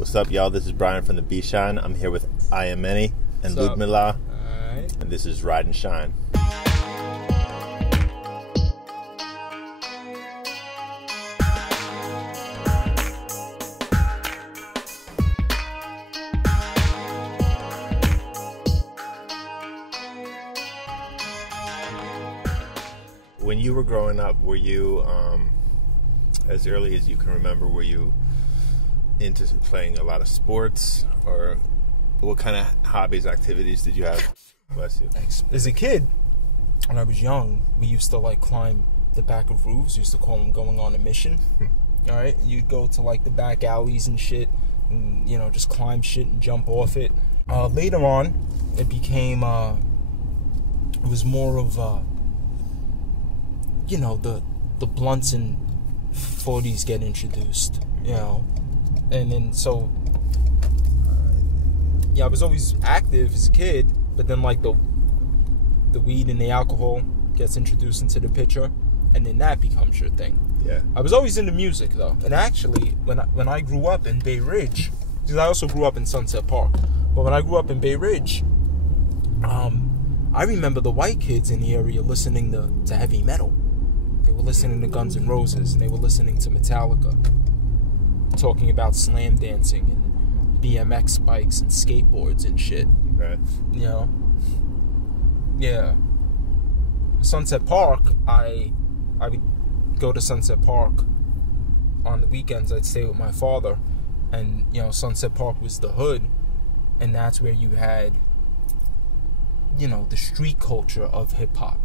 What's up, y'all? This is Brian from the B-Shine. I'm here with Ayameni and Ludmila. Alright. And this is Ride and Shine. When you were growing up, were you, as early as you can remember, were you into playing a lot of sports, or what kind of hobbies, activities did you have? Bless you. As a kid, when I was young, we used to like climb the back of roofs. We used to call them going on a mission. All right, you'd go to like the back alleys and shit, and just climb shit and jump off it. Later on, it became it was more of the blunts and 40s get introduced, and then so I was always active as a kid, but then like the weed and the alcohol gets introduced into the picture, and then that becomes your thing. Yeah. I was always into music though, and actually when I grew up in Bay Ridge, because I also grew up in Sunset Park, but when I grew up in Bay Ridge, I remember the white kids in the area listening to heavy metal. They were listening to Guns N' Roses, and they were listening to Metallica, talking about slam dancing and BMX bikes and skateboards and shit. Okay. Yeah. Sunset Park, I would go to Sunset Park on the weekends. I'd stay with my father, and Sunset Park was the hood, and that's where you had the street culture of hip hop.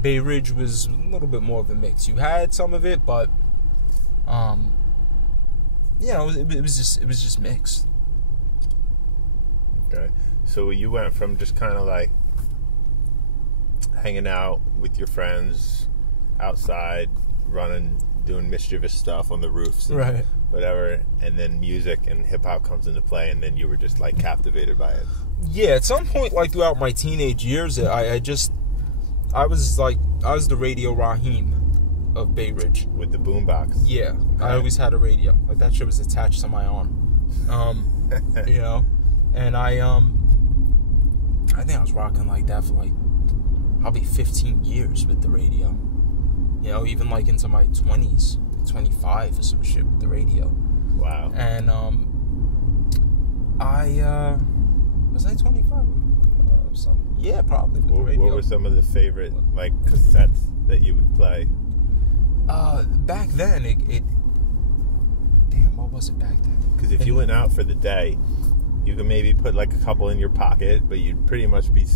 Bay Ridge was a little bit more of a mix. You had some of it, but it was just mixed. Okay. So you went from just kind of like hanging out with your friends outside, running, doing mischievous stuff on the roofs and right, whatever, and then music and hip hop comes into play, and then you were just like captivated by it. Yeah, at some point, like throughout my teenage years, I was the Radio Raheem of Bay Ridge. With the boombox. Yeah, Okay. I always had a radio. Like that shit was attached to my arm. And I think I was rocking like that for like probably 15 years with the radio. Even like into my 20s, 25 or some shit with the radio. Wow. And was I 25? Yeah, probably with the radio. What were some of the favorite like cassettes that you would play? Back then, damn, what was it back then? Because if you went out for the day, you could maybe put like a couple in your pocket, but you'd pretty much be,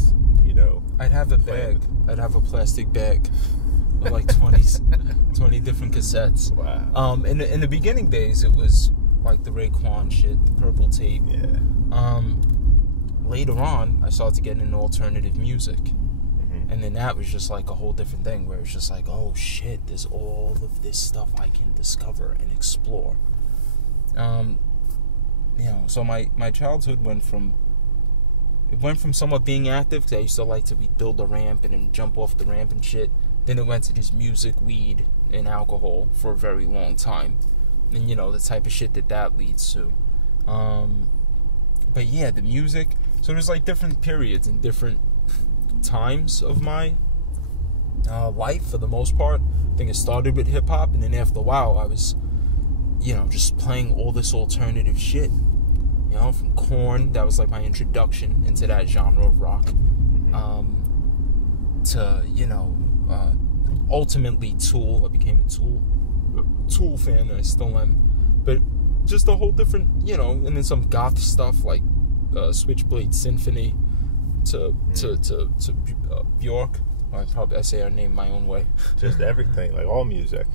I'd have a bag. I'd have a plastic bag with like 20 different cassettes. Wow. In the beginning days, it was like the Raekwon shit, the Purple Tape. Yeah. Later on, I started to get into alternative music. Mm-hmm. And then that was just like a whole different thing where it's just like, oh shit, there's all of this stuff I can discover and explore. So my childhood went from somewhat being active, because I used to like to build a ramp and then jump off the ramp and shit. Then it went to just music, weed, and alcohol for a very long time. And the type of shit that leads to. But yeah, the music. So there's like different periods and different times of my life for the most part. I think it started with hip hop, and then after a while I was, just playing all this alternative shit. From Korn, that was like my introduction into that genre of rock. To ultimately Tool. I became a Tool fan, and I still am. But just a whole different, and then some goth stuff like Switchblade Symphony to Bjork. I say her name my own way. Just everything, like all music.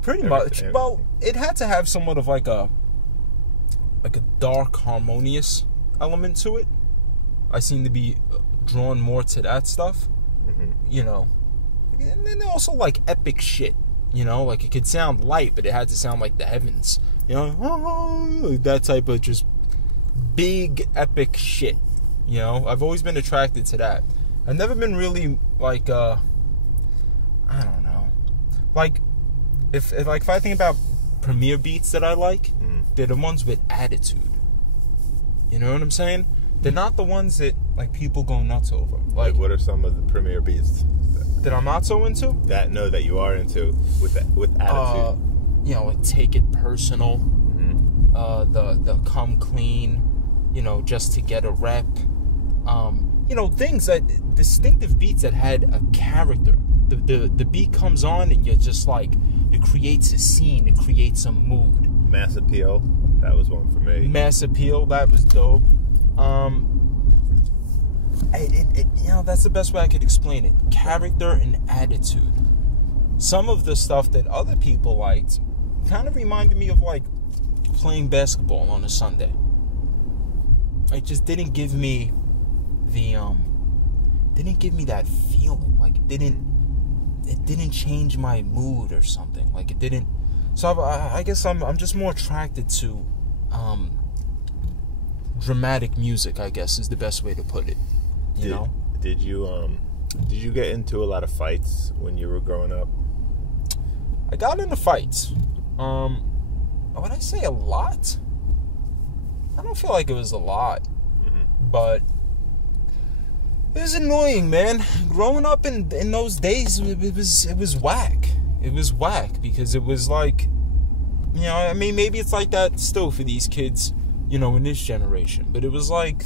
Pretty much. Well, it had to have somewhat of like a dark, harmonious element to it. I seem to be drawn more to that stuff. Mm-hmm. And then also like epic shit. Like it could sound light, but it had to sound like the heavens. That type of just big epic shit. I've always been attracted to that. I've never been really like I don't know. Like if I think about premier beats that I like, they're the ones with attitude. You know what I'm saying? They're not the ones that like people go nuts over. Like, what are some of the premier beats that I'm not so into? That you are into with attitude. You know, like Take It Personal. The Come Clean. You know, Just to Get a Rep. You know, things that distinctive beats that had a character. The beat comes on and you're just like, it creates a scene, it creates a mood. Mass Appeal, that was one for me. Mass Appeal, that was dope. You know, that's the best way I could explain it. Character and attitude. Some of the stuff that other people liked kind of reminded me of like playing basketball on a Sunday. It just didn't give me that feeling. Like it didn't change my mood or something. Like it didn't. So I guess I'm just more attracted to dramatic music, I guess is the best way to put it. You know? Did you get into a lot of fights when you were growing up? I got into fights. When I say a lot, I don't feel like it was a lot. But it was annoying, man. Growing up in those days, it was whack. It was whack because it was like, you know, I mean, maybe it's like that still for these kids, you know, in this generation. But it was like,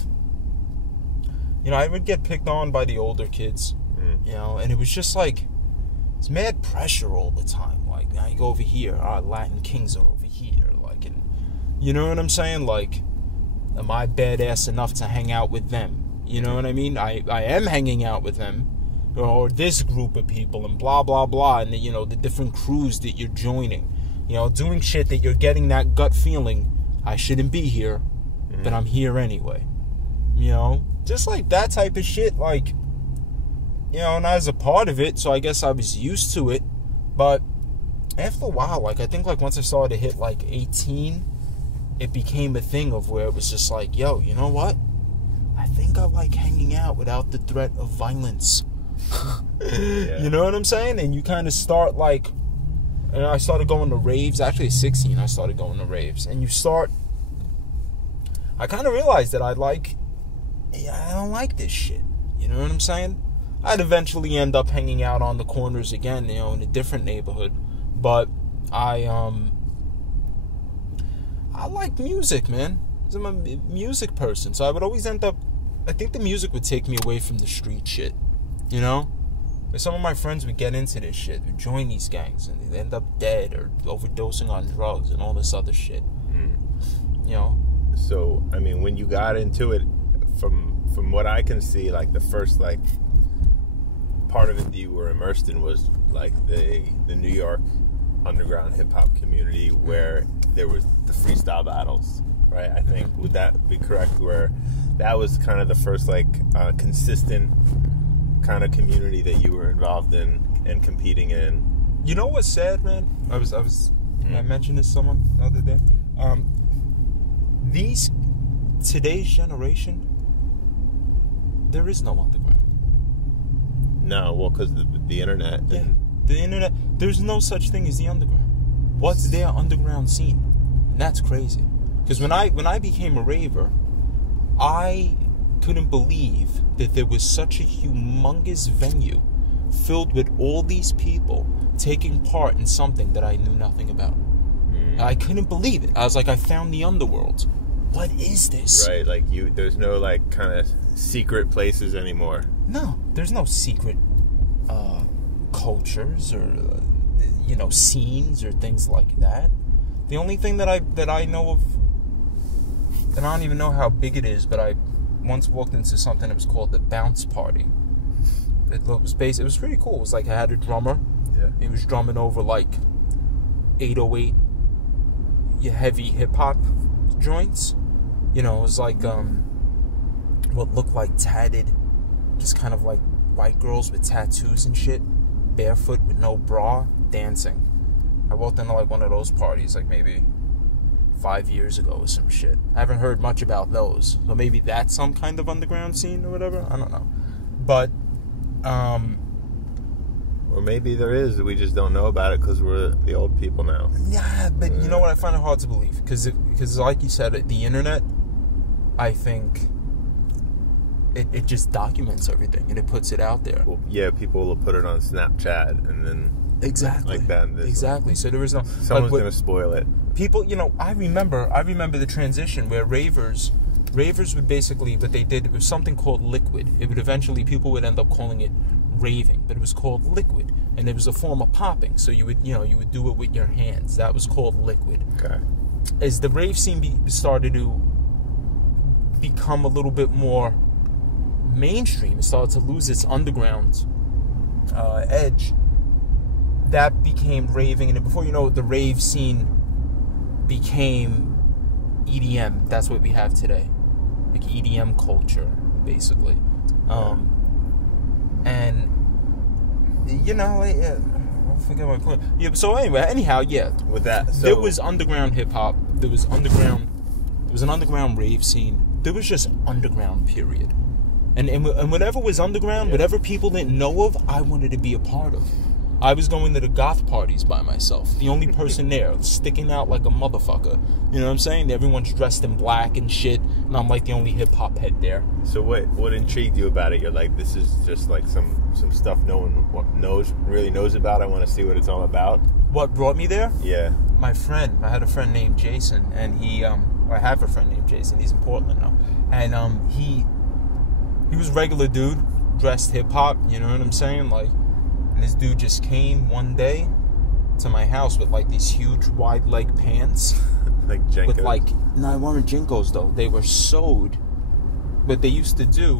you know, I would get picked on by the older kids, you know, and it was just like, it's mad pressure all the time. Like, now you go over here, our Latin Kings are over here, like, and you know what I'm saying? Like, am I badass enough to hang out with them? You know what I mean? I am hanging out with them, or this group of people, and blah, blah, blah, and, you know, the different crews that you're joining. You know, doing shit that you're getting that gut feeling, I shouldn't be here, but I'm here anyway. You know? Just like that type of shit, like, you know, and I was a part of it, so I guess I was used to it. But after a while, like, I think, like, once I started to hit, like, 18, it became a thing of where it was just like, yo, you know what? I think I like hanging out without the threat of violence. Yeah. You know what I'm saying? And you kind of start, like, and I started going to raves. Actually, at 16, I started going to raves. And I kind of realized that I don't like this shit. You know what I'm saying? I'd eventually end up hanging out on the corners again, you know, in a different neighborhood. But I like music, man. I'm a music person, so I would always end up, I think the music would take me away from the street shit, you know? Some of my friends would get into this shit, would join these gangs, and they'd end up dead or overdosing on drugs and all this other shit, you know? So, I mean, when you got into it, from what I can see, like, the first, like, part of it that you were immersed in was, like, the New York underground hip-hop community where there was the freestyle battles, right? I think, would that be correct, where that was kind of the first, like, consistent kind of community that you were involved in and competing in? You know what's sad, man? I mentioned this to someone the other day. Today's generation, there is no underground. No, well, because the internet. Yeah, the internet. There's no such thing as the underground. What's their underground scene? And that's crazy. Because when I became a raver, I couldn't believe that there was such a humongous venue filled with all these people taking part in something that I knew nothing about. I couldn't believe it. I was like, I found the underworld. What is this? Right, like there's no, like, kind of secret places anymore. No, there's no secret cultures or scenes or things like that. The only thing that I know of, and I don't even know how big it is, but I once walked into something that was called the Bounce Party. It was pretty cool. It was like I had a drummer. Yeah. He was drumming over like 808 heavy hip hop joints. You know, it was like what looked like tatted, just kind of like white girls with tattoos and shit, barefoot with no bra, dancing. I walked into like one of those parties like maybe 5 years ago or some shit. I haven't heard much about those, so maybe that's some kind of underground scene or whatever. I don't know. But Or maybe there is. We just don't know about it because we're the old people now. Yeah, but you know what? I find it hard to believe because like you said, the internet, I think it just documents everything and it puts it out there. Well, yeah, people will put it on Snapchat and then exactly like that. Exactly. So there was no someone's going to spoil it. People, I remember the transition where ravers would basically, what they did, it was something called liquid. It would eventually, people would end up calling it raving, but it was called liquid, and it was a form of popping. So you would do it with your hands. That was called liquid. Okay. As the rave scene started to become a little bit more mainstream, it started to lose its underground edge. That became raving, and before you know it, the rave scene became EDM. That's what we have today, like EDM culture, basically. And I forget my point. Yeah. So anyhow, yeah. With that, there was underground hip hop. There was an underground rave scene. There was just underground, period. And whatever was underground, whatever people didn't know of, I wanted to be a part of. I was going to the goth parties by myself. The only person there, sticking out like a motherfucker. You know what I'm saying? Everyone's dressed in black and shit, and I'm like the only hip-hop head there. So what intrigued you about it? You're like, this is just like some stuff no one really knows about. I want to see what it's all about. What brought me there? Yeah. My friend. I had a friend named Jason, and I have a friend named Jason. He's in Portland now. And he was a regular dude, dressed hip-hop, you know what I'm saying? Like, and this dude just came one day to my house with like these huge wide leg pants. Like JNCOs? With like, no, they weren't JNCOs though. They were sewed. What they used to do,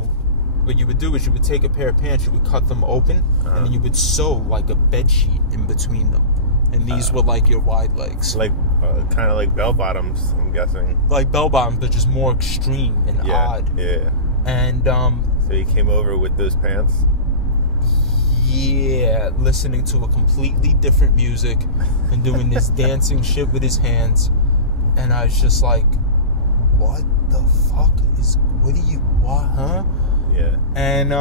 what you would do is you would take a pair of pants, you would cut them open, and then you would sew like a bed sheet in between them. And these were like your wide legs. Like, kind of like bell bottoms, I'm guessing. Like bell bottoms, but just more extreme and odd. Yeah. And, so you came over with those pants? Yeah, listening to a completely different music and doing this dancing shit with his hands. And I was just like, what the fuck huh? Yeah. And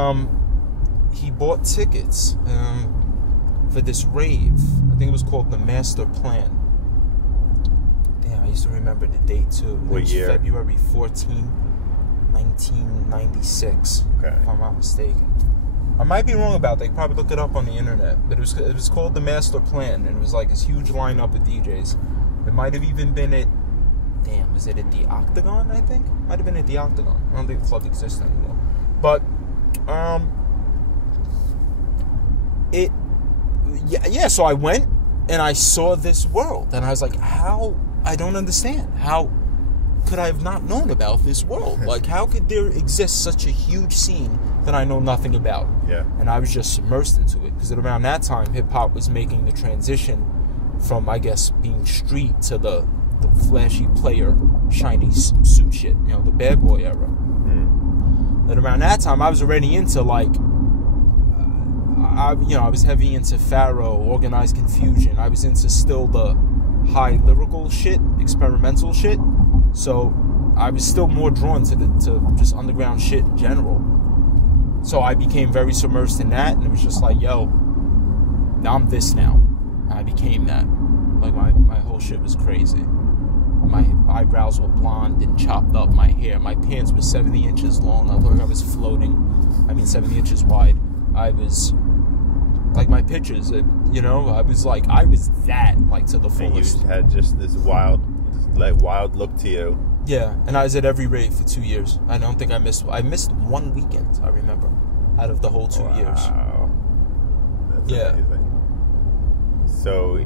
he bought tickets for this rave. I think it was called the Master Plan. Damn, I used to remember the date too. What year? February 14, 1996. Okay. If I'm not mistaken. I might be wrong about that. You can probably look it up on the internet. But it was called the Master Plan, and it was like this huge lineup of DJs. It might have even been at, was it at the Octagon, I think? Might have been at the Octagon. I don't think the club exists anymore. But, so I went, and I saw this world, and I was like, I don't understand. How could I have not known about this world? Like, how could there exist such a huge scene that I know nothing about? Yeah. And I was just submersed into it, because at around that time, hip-hop was making the transition from, I guess, being street to the flashy player, shiny suit shit, the bad boy era. And around that time, I was already into, like, I was heavy into Pharaoh, Organized Confusion. I was into still the high lyrical shit, experimental shit. So I was still more drawn to just underground shit in general. So I became very submersed in that, and it was just like, yo, now I'm this now. And I became that. Like, my whole shit was crazy. My eyebrows were blonde and chopped up. My hair, my pants were 70 inches long. I looked like I was floating. 70 inches wide. I was, like, my pictures, I was that, like, to the fullest. And you had just this wild look to you. Yeah, and I was at every rave for 2 years. I don't think I missed 1 weekend, I remember, out of the whole 2 years. Wow. That's amazing. So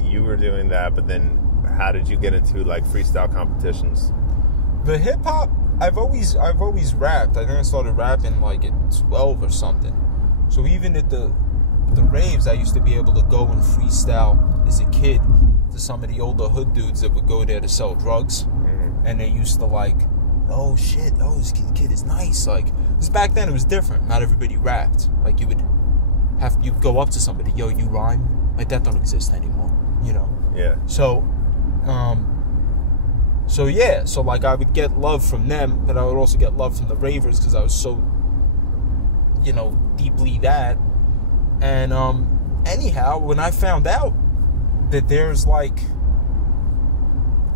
you were doing that, but then how did you get into like freestyle competitions? The hip hop, I've always rapped. I think I started rapping like at 12 or something. So even at the raves, I used to be able to go and freestyle as a kid to some of the older hood dudes that would go there to sell drugs. And they used to like, oh shit, this kid is nice. Like, because back then it was different. Not everybody rapped. Like, you'd go up to somebody, yo, you rhyme? Like, that don't exist anymore, Yeah. So like I would get love from them, but I would also get love from the ravers because I was so, deeply that. And anyhow, when I found out that there's like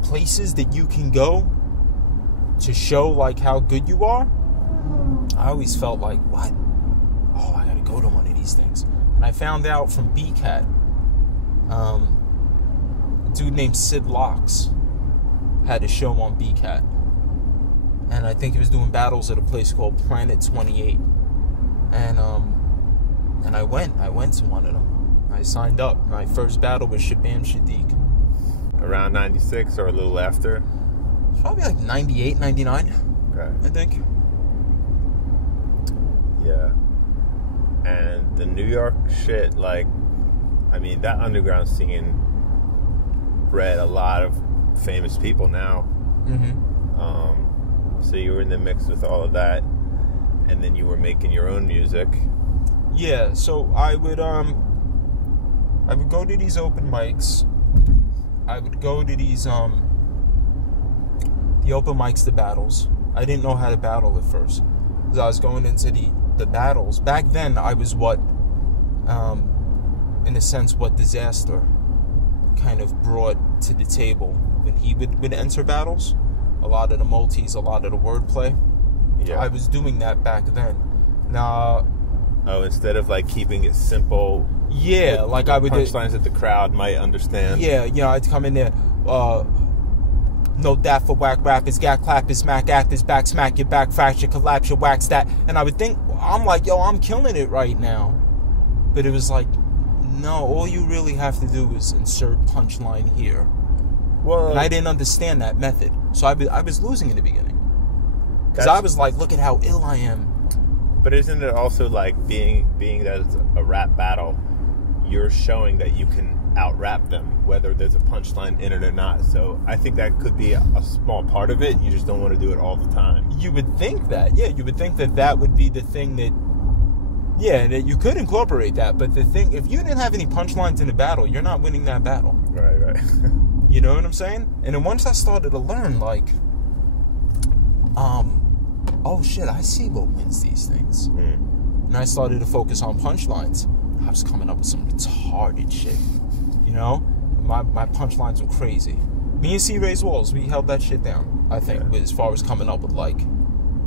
places that you can go to show like how good you are, I always felt like, what? Oh, I gotta go to one of these things. And I found out from BCAT, a dude named Sid Locks had a show on BCAT. And I think he was doing battles at a place called Planet 28. And I went to one of them. I signed up. My first battle was Shabam Shadiq. Around 96 or a little after? It's probably like 98, 99, Okay. I think. Yeah. And the New York shit, like, I mean, that underground scene bred a lot of famous people now. Mm-hmm. So you were in the mix with all of that, and then you were making your own music. Yeah, so I would go to these open mics. I would go to these the open mics, the battles. I didn't know how to battle at first, because I was going into the battles. Back then, I was what, in a sense, what Disaster kind of brought to the table when he would enter battles. A lot of the multis, a lot of the wordplay. Yeah. I was doing that back then. Now, oh, instead of like keeping it simple. yeah, like I would punchlines that the crowd might understand. Yeah, you know, I'd come in there. No that for whack rappers, gat clappers, smack actors, back smack your back, fracture, collapse your wax that. And I would think, I'm like, yo, I'm killing it right now. But it was like, no, all you really have to do is insert punchline here. Well, And I didn't understand that method. So I was losing in the beginning. Because I was like, look at how ill I am. But isn't it also like being that it's a rap battle, you're showing that you can out-rap them, whether there's a punchline in it or not. So I think that could be a small part of it. You just don't want to do it all the time. You would think that. Yeah, you would think that would be the thing that... Yeah, that you could incorporate that. But the thing, if you didn't have any punchlines in the battle, you're not winning that battle. Right. You know what I'm saying? And then once I started to learn, like... oh shit, I see what wins these things. And I started to focus on punchlines. I was coming up with some retarded shit. You know? My punchlines were crazy. Me and C. Ray's Walls, we held that shit down, I think, as far as coming up with, like,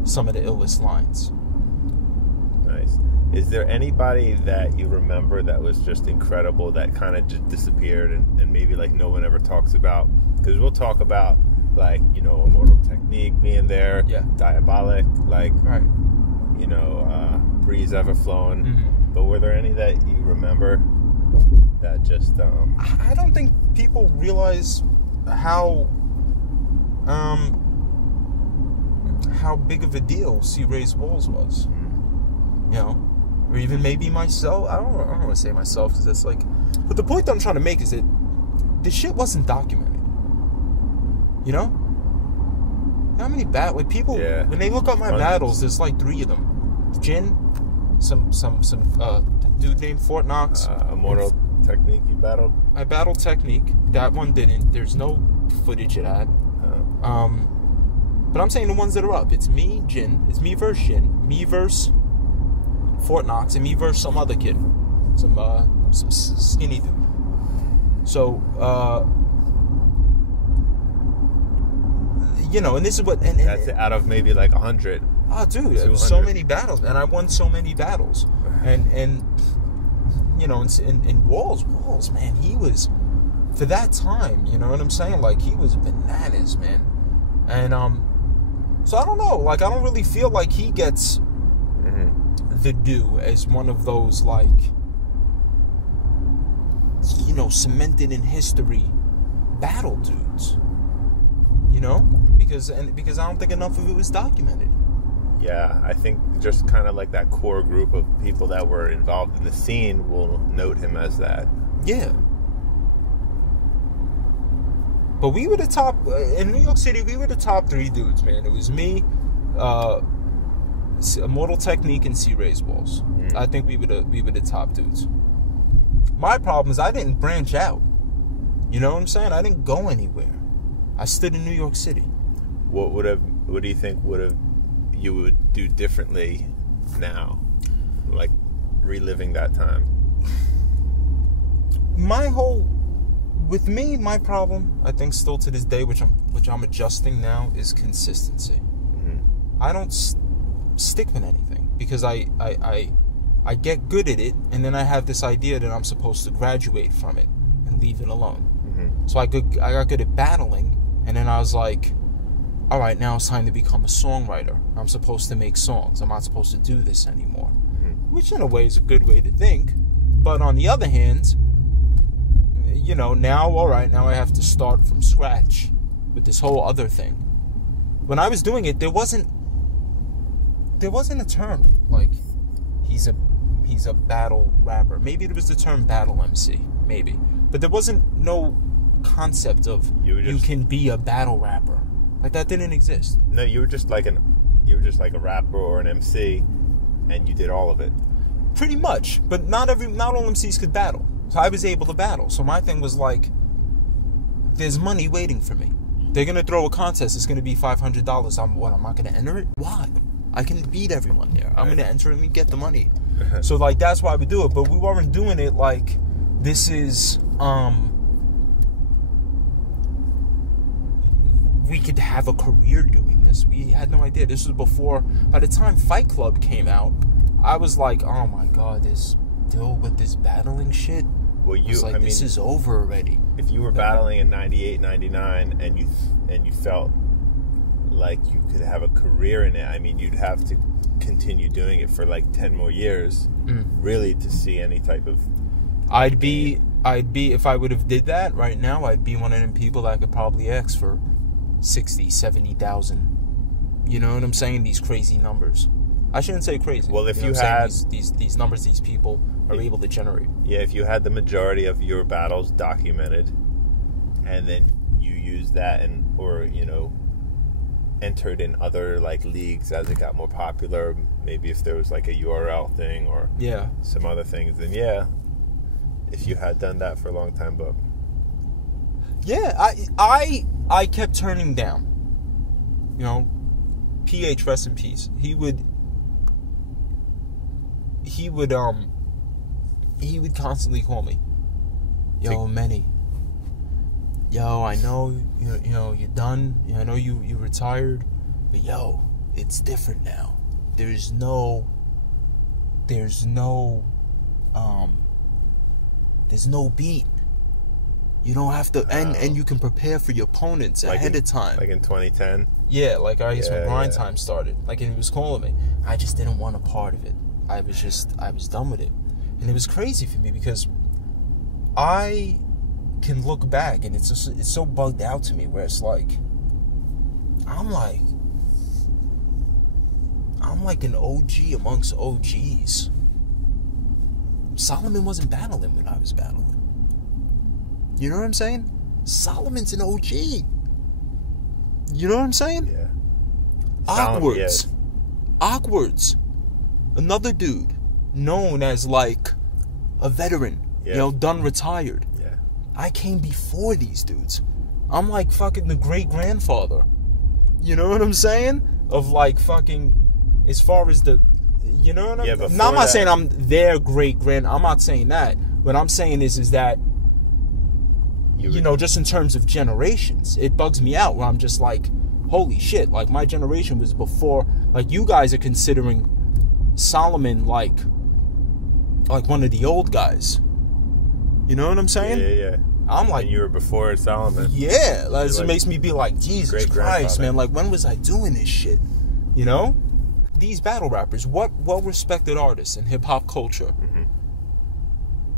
some of the illest lines. Nice. Is there anybody that you remember that was just incredible that kind of just disappeared and maybe, like, no one ever talks about? Because we'll talk about, like, you know, Immortal Technique being there, Diabolic, like, right. You know, Breeze Everflowing. Mm-hmm. But were there any that you remember that just... I don't think people realize how big of a deal C. Ray's Walls was. You know? Or even maybe myself. I don't want to say myself, because that's like... But the point that I'm trying to make is that this shit wasn't documented. You know? How many like people, when they look up my battles, there's like 3 of them. Jin, some dude named Fort Knox. Immortal Technique you battled? I battled Technique. That one didn't. There's no footage of that. But I'm saying the ones that are up. It's me, Jin. It's me versus Jin. Me versus Fort Knox. And me versus some other kid. Some skinny dude. So, you know, and this is what... And that's out of maybe like 100. Oh, dude, it was so many battles. And I won so many battles. And you know, in Walls, man, he was... For that time, you know what I'm saying? Like, he was bananas, man. And, so I don't know. Like, I don't really feel like he gets the due as one of those, like, you know, cemented in history battle dudes. You know? Because I don't think enough of it was documented. Yeah, I think just kind of like that core group of people that were involved in the scene will note him as that. Yeah. But we were the top, in New York City, we were the top 3 dudes, man. It was me, Immortal Technique, and C. Ray's Walls. I think we were the top dudes. My problem is I didn't branch out. You know what I'm saying? I didn't go anywhere. I stood in New York City. What do you think you would do differently now? Like reliving that time? with me, my problem, I think still to this day, which I'm adjusting now, is consistency. Mm-hmm. I don't stick with anything because I get good at it, and then I have this idea that I'm supposed to graduate from it and leave it alone. Mm-hmm. So I got good at battling, and then I was like, all right, now it's time to become a songwriter. I'm supposed to make songs. I'm not supposed to do this anymore. Mm-hmm. Which in a way is a good way to think. But on the other hand, now, all right, now I have to start from scratch with this whole other thing. When I was doing it, there wasn't a term like he's a battle rapper. Maybe there was the term battle MC, maybe. But there wasn't no concept of you can be a battle rapper. Like that didn't exist. No, you were just like a rapper or an MC, and you did all of it. Pretty much, but not all MCs could battle. So I was able to battle. So my thing was like, there's money waiting for me. They're gonna throw a contest. It's gonna be $500. I'm not gonna enter it? Why? I can beat everyone there. I'm gonna enter it and get the money. So like that's why we do it. But we weren't doing it like this is we could have a career doing this. We had no idea. This was before. By the time Fight Club came out, I was like, oh my god, this deal with this battling shit. Well, this is over already. If you were battling in 98, 99, and you felt like you could have a career in it, I mean, you'd have to continue doing it for like 10 more years, really, to see any type of. I'd be if I would have did that right now, I'd be one of them people that could probably ask for 60, 70,000. You know what I'm saying? These crazy numbers. I shouldn't say crazy. Well, if you had these numbers, these people are able to generate. Yeah, if you had the majority of your battles documented, and then you used that or entered in other like leagues as it got more popular, maybe if there was like a URL thing or some other things, then if you had done that for a long time, but I kept turning down. PH, rest in peace. He would constantly call me, yo, Manny. Yo, I know you're done. I know you retired, but yo, it's different now. There's no beat. You don't have to, and you can prepare for your opponents ahead of time. Like in 2010. Yeah, like I guess when grind time started. Like, and he was calling me. I just didn't want a part of it. I was done with it. And it was crazy for me because I can look back and it's so bugged out to me where it's like, I'm like an OG amongst OGs. Solomon wasn't battling when I was battling. You know what I'm saying? Solomon's an OG. You know what I'm saying? Yeah. Awkwards. Another dude known as like a veteran, done retired. Yeah. I came before these dudes. I'm like fucking the great grandfather. You know what I'm saying? Of like fucking, as far as the, you know what I'm saying? Now, I'm not saying I'm their great grand. I'm not saying that. What I'm saying is that, just in terms of generations, it bugs me out where I'm just like, holy shit, like my generation was before, like you guys are considering Solomon like one of the old guys. You know what I'm saying? Yeah. I'm like, and you were before Solomon. Yeah, it makes me be like, Jesus Christ, man, like when was I doing this shit? These battle rappers, what well-respected artists in hip-hop culture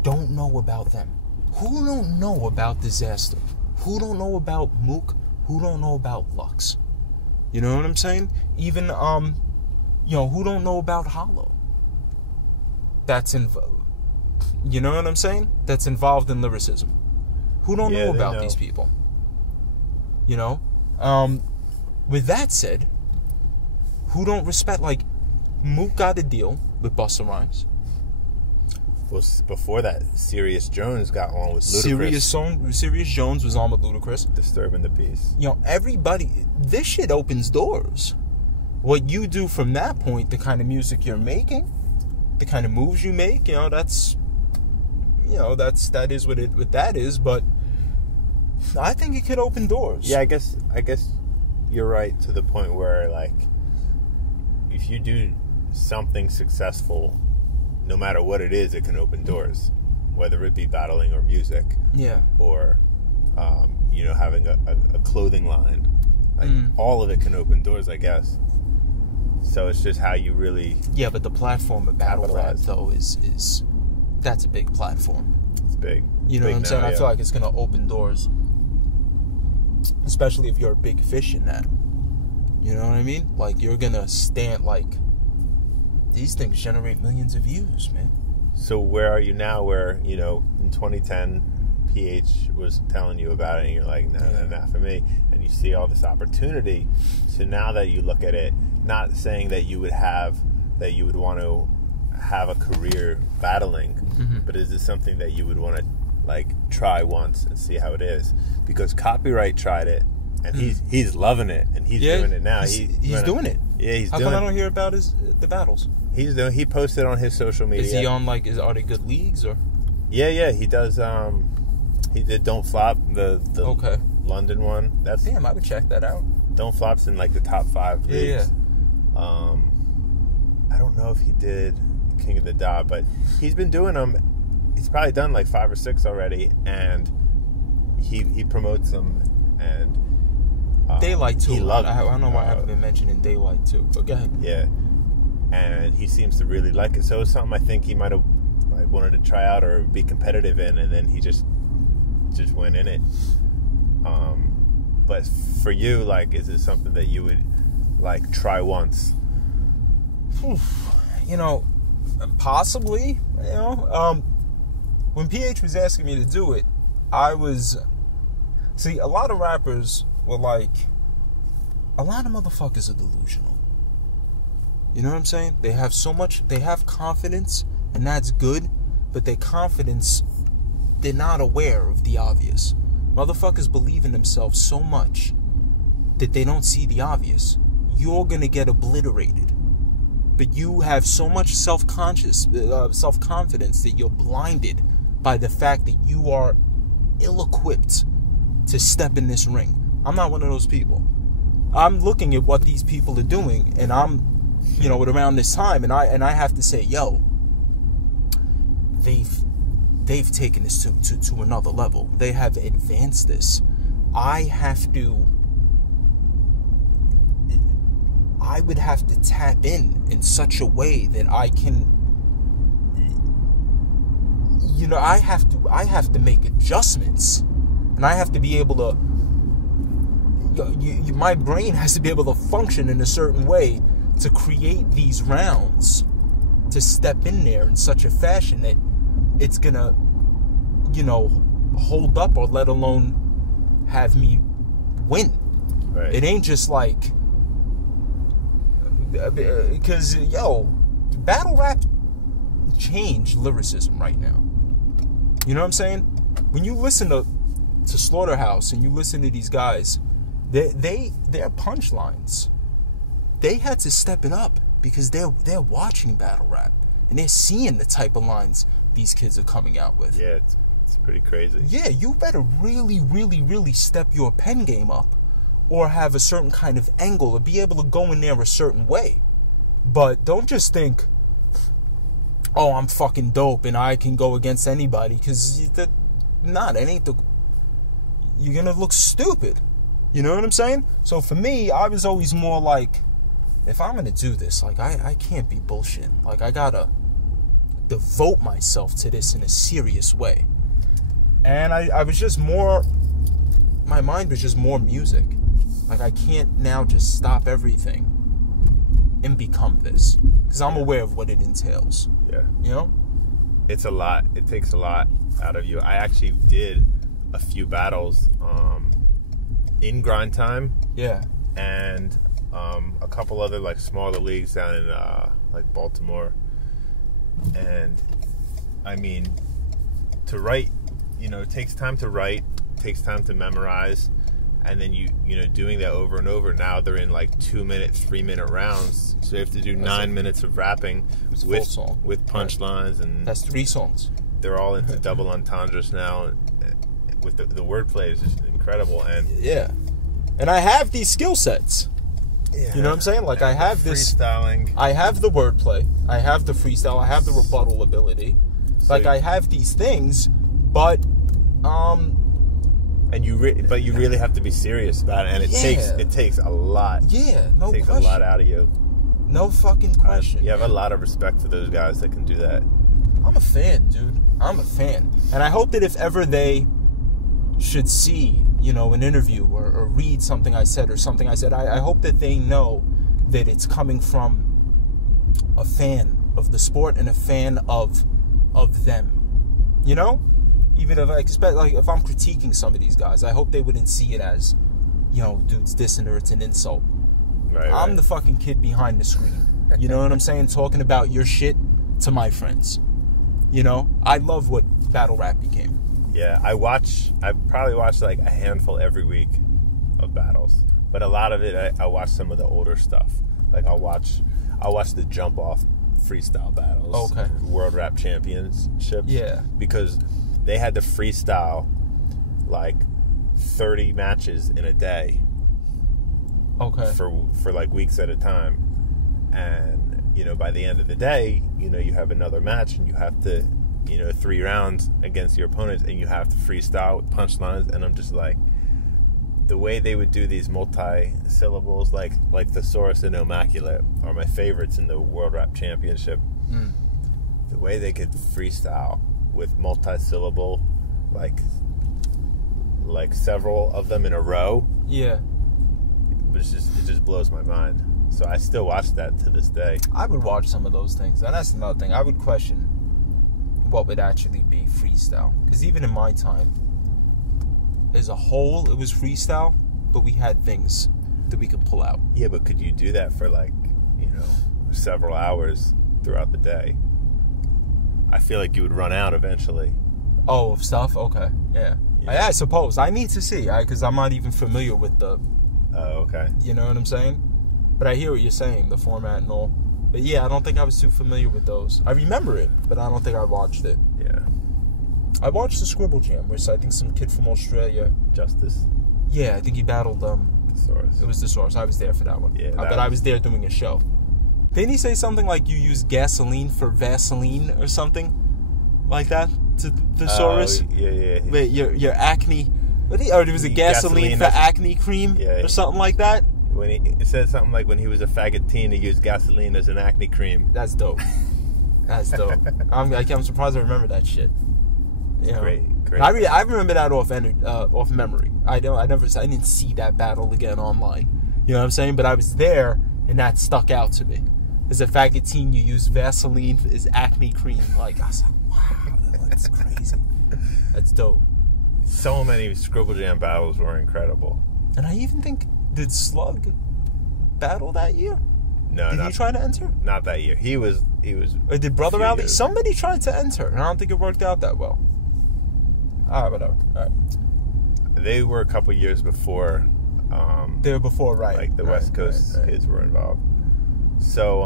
don't know about them? Who don't know about Disaster? Who don't know about Mook? Who don't know about Lux? You know what I'm saying? Even, who don't know about Hollow? That's you know what I'm saying? That's involved in lyricism. Who don't know about these people? With that said, who don't respect, like, Mook got a deal with Busta Rhymes. Well, before that, Serious Jones got on with Ludacris. Serious Jones was on with Ludacris. Disturbing the Peace. Everybody, this shit opens doors. What you do from that point, the kind of music you're making, the kind of moves you make, that's, that is what that is. But I think it could open doors. Yeah, I guess you're right to the point where, like, if you do something successful, no matter what it is, it can open doors, whether it be battling or music. Yeah. Or, having a clothing line. Like, all of it can open doors, I guess. So it's just how you really... Yeah, but the platform of battle rap, though, is that's a big platform. It's big. You know what I'm saying? I feel like it's going to open doors. Especially if you're a big fish in that. You know what I mean? Like, you're going to stand, like... These things generate millions of views, man. So where are you now where, in 2010, PH was telling you about it, and you're like, no, not for me. And you see all this opportunity. So now that you look at it, not saying that you would want to have a career battling, but is this something that you would want to, like, try once and see how it is? Because Copyright tried it, and he's loving it, and he's doing it now. He's doing it. Yeah, he's How doing it. come I don't hear about the battles? He posted on his social media. Is he on, like, are they good leagues, or? Yeah, he does, he did Don't Flop, the London one. Damn, I would check that out. Don't Flop's in, like, the top 5 leagues. Yeah. I don't know if he did King of the Dot, but he's been doing them. He's probably done like 5 or 6 already, and he promotes them. And Daylight too. I don't know why I haven't been mentioning Daylight too. But go ahead. Yeah, and he seems to really like it. So it's something I think he might have wanted to try out or be competitive in, and then he just went in it. But for you, like, is it something that you would, like, try once? Possibly. When PH was asking me to do it, see, a lot of rappers were like, a lot of motherfuckers are delusional. You know what I'm saying? They have confidence, and that's good, but their confidence, they're not aware of the obvious. Motherfuckers believe in themselves so much that they don't see the obvious. You're gonna get obliterated. But you have so much self-confidence that you're blinded by the fact that you are ill-equipped to step in this ring. I'm not one of those people. I'm looking at what these people are doing, and I'm, at around this time, and I have to say, they've taken this to another level. They have advanced this. I would have to tap in such a way that I can, I have to make adjustments, and I have to be able to, my brain has to be able to function in a certain way to create these rounds, to step in there in such a fashion that it's gonna, hold up, or let alone have me win. Right. It ain't just like, because battle rap changed lyricism right now. You know what I'm saying? When you listen to Slaughterhouse and you listen to these guys, their punchlines, they had to step it up because they're watching battle rap and they're seeing the type of lines these kids are coming out with. Yeah, it's pretty crazy. Yeah, you better really, really, really step your pen game up, or have a certain kind of angle, or be able to go in there a certain way. But don't just think, oh, I'm fucking dope and I can go against anybody, because that ain't the... You're gonna look stupid. You know what I'm saying? So for me, I was always more like, if I'm gonna do this, like, I can't be bullshitting. Like, I gotta devote myself to this in a serious way. And I was just more... My mind was just more music. Like, I can't now just stop everything and become this, because I'm aware of what it entails. Yeah. It's a lot. It takes a lot out of you. I actually did a few battles in Grind Time. Yeah. And a couple other, like, smaller leagues down in like Baltimore. And I mean, to write, it takes time to write, takes time to memorize. And then you doing that over and over. Now they're in like 2-minute, 3-minute rounds. So you have to do 9 minutes of rapping with punchlines, and that's 3 songs. they're all into double entendres now. With the wordplay is just incredible, and yeah. And I have these skill sets. yeah, You know what I'm saying? Like I have this. freestyling. I have the wordplay. I have the freestyle. I have the rebuttal ability. So Like I have these things, but and you really have to be serious about it, and it Yeah. takes a lot. yeah, no It takes question. a lot out of you. No fucking question. You have a lot of respect for those guys that can do that. I'm a fan, dude. I'm a fan. And I hope that if ever they should see, an interview or read something I said or something I said, I hope that they know that it's coming from a fan of the sport and a fan of them. Even if I expect, like, if I'm critiquing some of these guys, I hope they wouldn't see it as, dude's dissing or it's an insult. Right. I'm the fucking kid behind the screen. You know what I'm saying? Talking about your shit to my friends. I love what battle rap became. Yeah, I probably watch like a handful every week of battles, but a lot of it I watch some of the older stuff. Like I'll watch the jump off freestyle battles. Okay. World Rap Championships. Yeah. Because they had to freestyle like 30 matches in a day. Okay. For like weeks at a time. And by the end of the day, you have another match and you have to 3 rounds against your opponents, and you have to freestyle with punchlines. And I'm just like, the way they would do these multi-syllables, like Thesaurus and Immaculate, are my favorites in the World Rap Championship. The way they could freestyle with multi-syllable, like several of them in a row, Yeah. it just blows my mind. So I still watch that to this day. I would watch some of those things. And that's another thing. I would question what would actually be freestyle. Because even in my time, as a whole, it was freestyle, but we had things that we could pull out. Yeah, but could you do that for several hours throughout the day? I feel like you would run out eventually. Oh, of stuff? Okay. Yeah. I suppose. I need to see, because I'm not even familiar with the... Oh, okay. You know what I'm saying? But I hear what you're saying, the format and all. But yeah, I don't think I was too familiar with those. I remember it, but I don't think I watched it. Yeah. I watched the Scribble Jam, which I think some kid from Australia... Justice. Yeah, I think he battled... Thesaurus. It was the Source. I was there for that one. Yeah, But I was there doing a show. Didn't he say something like you use gasoline for Vaseline or something like that to Thesaurus? Yeah. Wait, your acne... Or was it gasoline for acne cream or something like that? When it said something like when he was a faggot teen, he used gasoline as an acne cream. That's dope. That's dope. I'm surprised I remember that shit. Great. I remember that off memory. I didn't see that battle again online. You know what I'm saying? But I was there, and that stuck out to me. As a faggot teen, you use Vaseline as acne cream. Like, I was like, wow, that's crazy. That's dope. So many Scribble Jam battles were incredible. And I even think, did Slug battle that year? No, Did he try to enter? Not that year. He was. Or did Brother Ali? years. Somebody tried to enter, and I don't think it worked out that well. Whatever. All right. They were a couple years before. They were before, right? Like the West Coast kids were involved. So,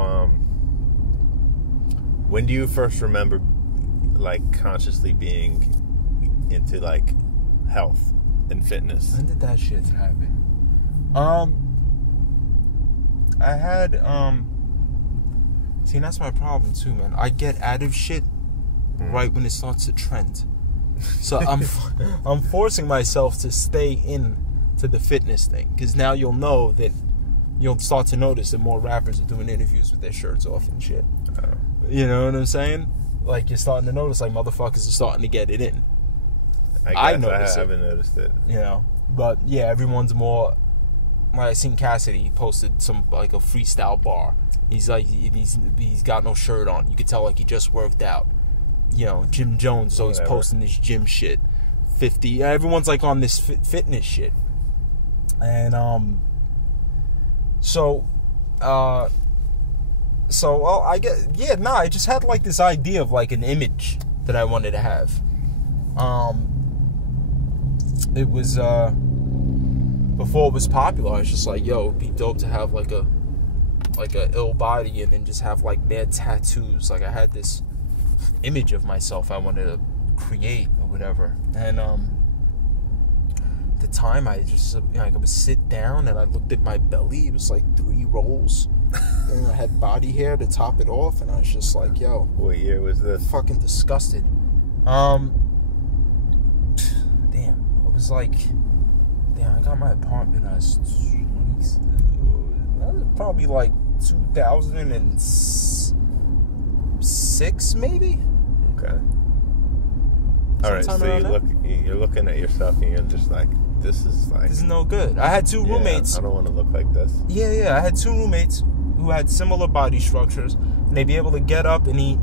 when do you first remember, like, consciously being into like health and fitness? When did that shit happen? I had see, that's my problem too, man. I get out of shit right when it starts to trend. So I'm forcing myself to stay in to the fitness thing, because now you'll know that you'll start to notice that more rappers are doing interviews with their shirts off and shit. You know what I'm saying? Like, you're starting to notice, like, motherfuckers are starting to get it in. I haven't noticed it. You know, but yeah, everyone's more. Like, I seen Cassidy, he posted some, like, a freestyle bar. He's like, he's got no shirt on. You could tell, like, he just worked out. You know, Jim Jones is always posting this gym shit. 50, everyone's like on this fitness shit. And I just had like this idea of like an image that I wanted to have. It was before it was popular. I was just like, yo, it'd be dope to have like a ill body and then just have like mad tattoos. Like, I had this image of myself I wanted to create or whatever. And at the time, I just, I would sit down and I looked at my belly. It was like 3 rolls. And I had body hair to top it off, and I was just like, yo. What year was this? Fucking disgusted. Damn. It was like, I got my apartment. I was 20. That was probably like 2006, maybe. Okay. All right. So you're looking at yourself and you're just like, this is no good. I had 2 roommates. I don't want to look like this. Yeah. I had 2 roommates who had similar body structures, and they'd be able to get up and eat.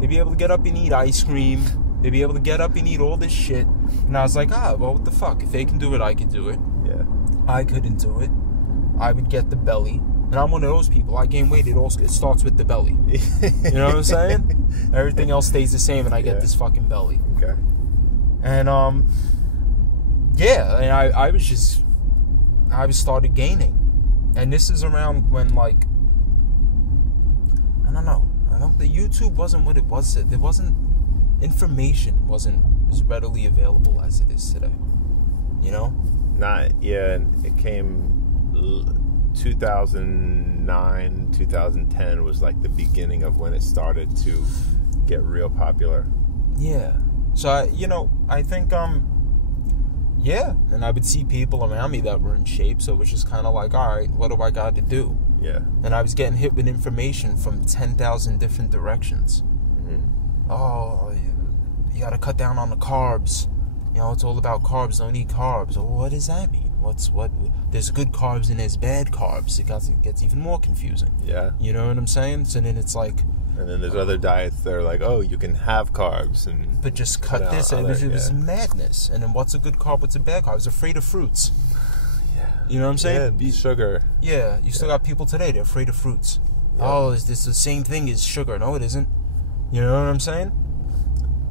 They'd be able to get up and eat ice cream. They'd be able to get up and eat all this shit. And I was like, well, what the fuck? If they can do it, I can do it. Yeah. I couldn't do it. I would get the belly. And I'm one of those people. I gain weight. It starts with the belly. You know what I'm saying? Everything else stays the same, and I get this fucking belly. Okay. And and I started gaining, and this is around when, like, I don't know. The YouTube wasn't what it was. There wasn't information wasn't as readily available as it is today. You know? It came 2009, 2010 was like the beginning of when it started to get real popular. Yeah. So I think and I would see people around me that were in shape, so it was just kind of like, all right, what do I got to do? Yeah. And I was getting hit with information from 10,000 different directions. Mm-hmm. Oh, you got to cut down on the carbs. It's all about carbs. Don't eat carbs. Oh, what does that mean? There's good carbs and there's bad carbs. It gets even more confusing. Yeah. You know what I'm saying? So then it's like... And then there's other diets that are like, oh, you can have carbs. But just cut this. It was madness. And then what's a good carb? What's a bad carb? I was afraid of fruits. Yeah. You know what I'm saying? Yeah, sugar. Yeah. You still got people today, they're afraid of fruits. Yeah. Oh, is this the same thing as sugar? No, it isn't. You know what I'm saying?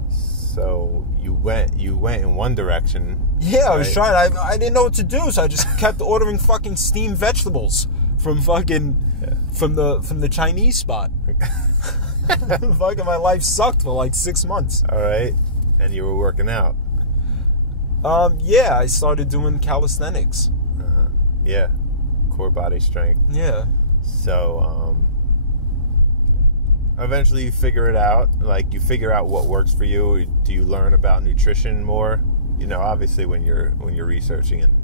So you went in one direction. Yeah, right? I was trying. I didn't know what to do, so I just kept ordering fucking steamed vegetables from from the Chinese spot. Fucking my life sucked for like 6 months. All right, and you were working out. Yeah, I started doing calisthenics. Yeah, core body strength. Yeah. So eventually you figure it out. Like, you figure out what works for you. Do you learn about nutrition more? Obviously when you're researching and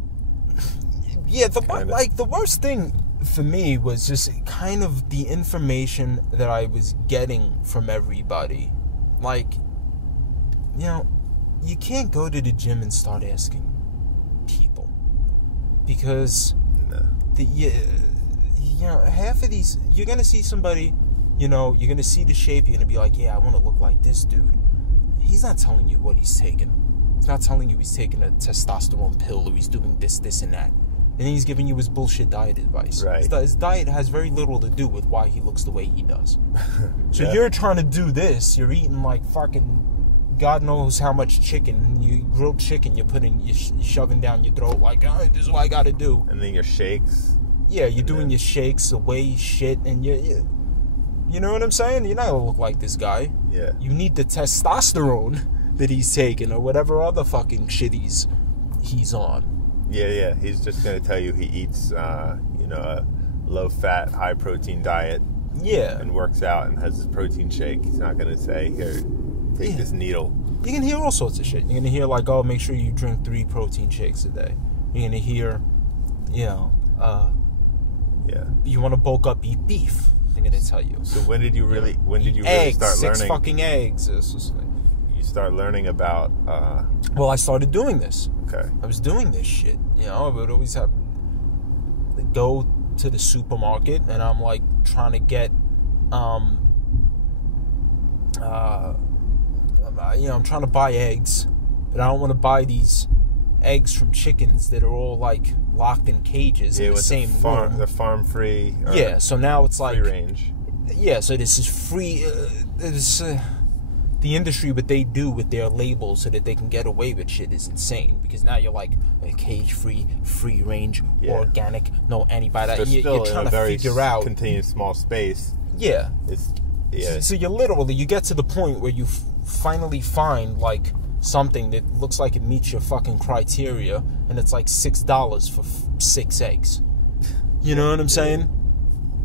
the worst thing for me was just kind of the information that I was getting from everybody. Like, you can't go to the gym and start asking people, because half of these, you're gonna see somebody. You're going to see the shape. You're going to be like, yeah, I want to look like this dude. He's not telling you what he's taking. He's not telling you he's taking a testosterone pill or he's doing this, and that. And then he's giving you his bullshit diet advice. Right. His diet has very little to do with why he looks the way he does. So you're trying to do this. You're eating like fucking God knows how much chicken. Grilled chicken you're shoving down your throat like, this is what I got to do. And then your shakes. Yeah, you're doing your shakes, the whey shit, and you know what I'm saying? You're not going to look like this guy. Yeah. You need the testosterone that he's taking or whatever other fucking shit he's on. Yeah. He's just going to tell you he eats, a low-fat, high-protein diet. Yeah. And works out and has his protein shake. He's not going to say, here, take this needle. You can hear all sorts of shit. You're going to hear like, oh, make sure you drink 3 protein shakes a day. You're going to hear, you want to bulk up, eat beef. I'm gonna tell you. So when did you really eggs, start learning? 6 fucking eggs. You start learning about. Well, I started doing this. Okay. I was doing this shit. I would always go to the supermarket, and I'm like trying to get, I'm trying to buy eggs, but I don't want to buy these eggs from chickens that are all like locked in cages in the same room. The farm free. So now it's like free range. Yeah, so this is free. The industry, what they do with their labels so that they can get away with shit is insane. Because now you're like cage free, free range, organic, no antibiotic. But you're trying to figure out contained small space. Yeah, Yeah. So you get to the point where you finally find like something that looks like it meets your fucking criteria, and it's like $6 for 6 eggs. You know what I'm saying?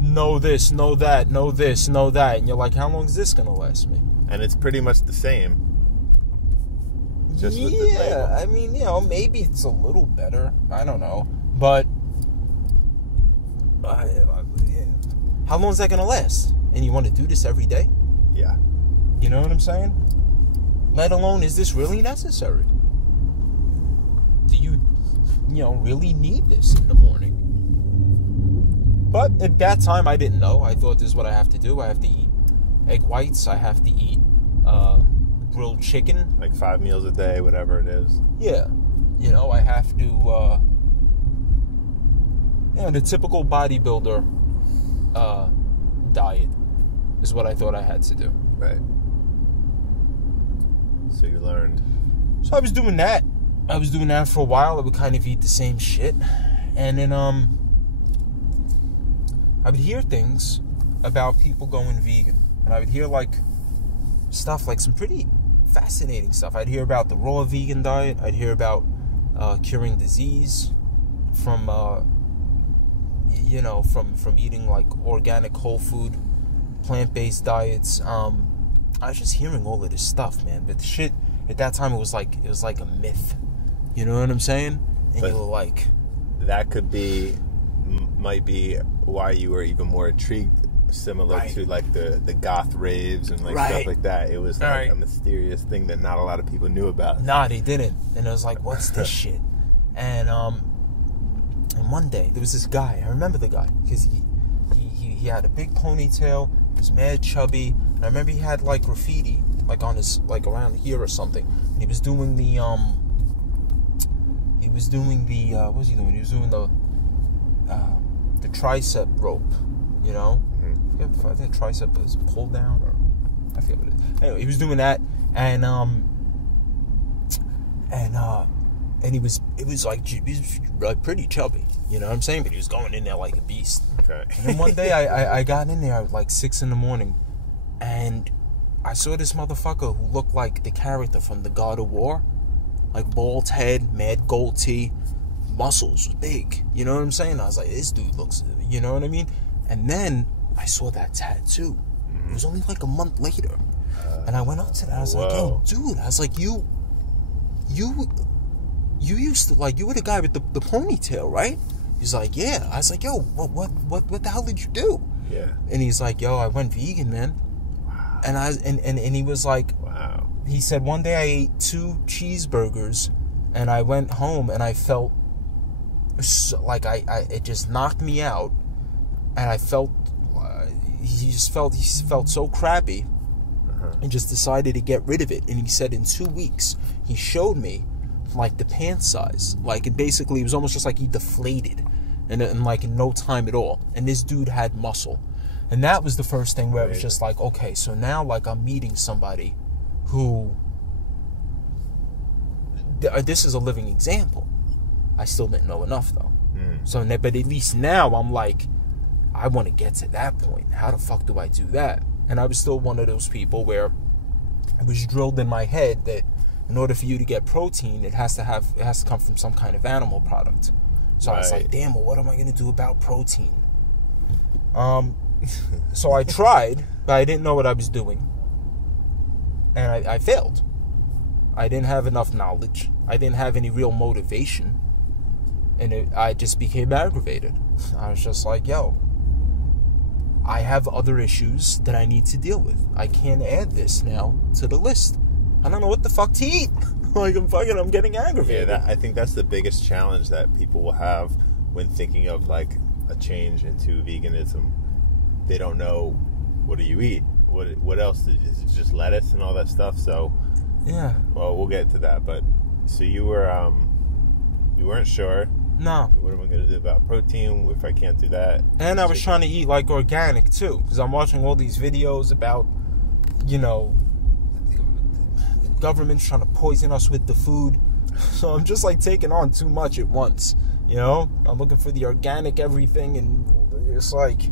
No this, no that, no this, no that, and you're like, how long is this gonna last me? And it's pretty much the same. Just with the label. I mean, maybe it's a little better. I don't know, but how long is that gonna last? And you want to do this every day? Yeah. You know what I'm saying? Let alone, is this really necessary? Do you really need this in the morning? But at that time, I didn't know. I thought this is what I have to do. I have to eat egg whites. I have to eat grilled chicken. Like 5 meals a day, whatever it is. Yeah. I have to, the typical bodybuilder diet is what I thought I had to do. Right. So you learned. So I was doing that. For a while. I would kind of eat the same shit. And then, I would hear things about people going vegan. And I would hear, like, stuff, like some pretty fascinating stuff. I'd hear about the raw vegan diet. I'd hear about curing disease from, from eating, like, organic, whole food, plant-based diets. I was just hearing all of this stuff, man. But the shit, at that time, it was like a myth. You know what I'm saying? And you were like... That might be why you were even more intrigued, similar to like the goth raves and like stuff like that. It was like a mysterious thing that not a lot of people knew about. Nah, they didn't. And I was like, what's this shit? And one day there was this guy. I remember the guy because he had a big ponytail. He was mad chubby. And I remember he had like graffiti like on his like around here or something. And he was doing the what was he doing? He was doing the tricep rope, Mm-hmm. I think tricep is pull down, or I forget what it is. Anyway, he was doing that, and he was pretty chubby, you know what I'm saying? But he was going in there like a beast. Okay. And then one day I got in there at like 6 a.m, and I saw this motherfucker who looked like the character from the God of War, like bald head, mad gold tee. Muscles big, you know what I'm saying? I was like, this dude looks, you know what I mean? And then I saw that tattoo. It was only like a month later, and I went up to that. I was like, yo, dude. I was like, you used to, like, you were the guy with the ponytail, right? He's like, yeah. I was like, yo, what the hell did you do? Yeah. And he's like, yo, I went vegan, man. Wow. And and he was like, wow. He said one day I ate 2 cheeseburgers, and I went home and I felt so, like it just knocked me out, and I felt he felt so crappy, and just decided to get rid of it. And he said in 2 weeks he showed me like the pant size, like it basically was almost just like he deflated, and like in no time at all. And this dude had muscle, and that was the first thing where it was just like, okay, so now like I'm meeting somebody who this is a living example. I still didn't know enough though. So, but at least now I'm like, I want to get to that point. How the fuck do I do that? And I was still one of those people where it was drilled in my head that in order for you to get protein, it has to come from some kind of animal product. So I was like, damn, well, what am I going to do about protein? So I tried, but I didn't know what I was doing, and I failed. I didn't have enough knowledge. I didn't have any real motivation. And I just became aggravated. I was just like, yo, I have other issues that I need to deal with. I can't add this now to the list. I don't know what the fuck to eat. Like, I'm getting aggravated. Yeah, I think that's the biggest challenge that people will have when thinking of, like, a change into veganism. They don't know, what do you eat? What else? Is it just lettuce and all that stuff? So, yeah. Well, we'll get to that. But, so you weren't sure. No. What am I going to do about protein if I can't do that? And I was trying to eat, like, organic, too. Because I'm watching all these videos about, the government's trying to poison us with the food. So I'm just, like, taking on too much at once, I'm looking for the organic everything, and it's like,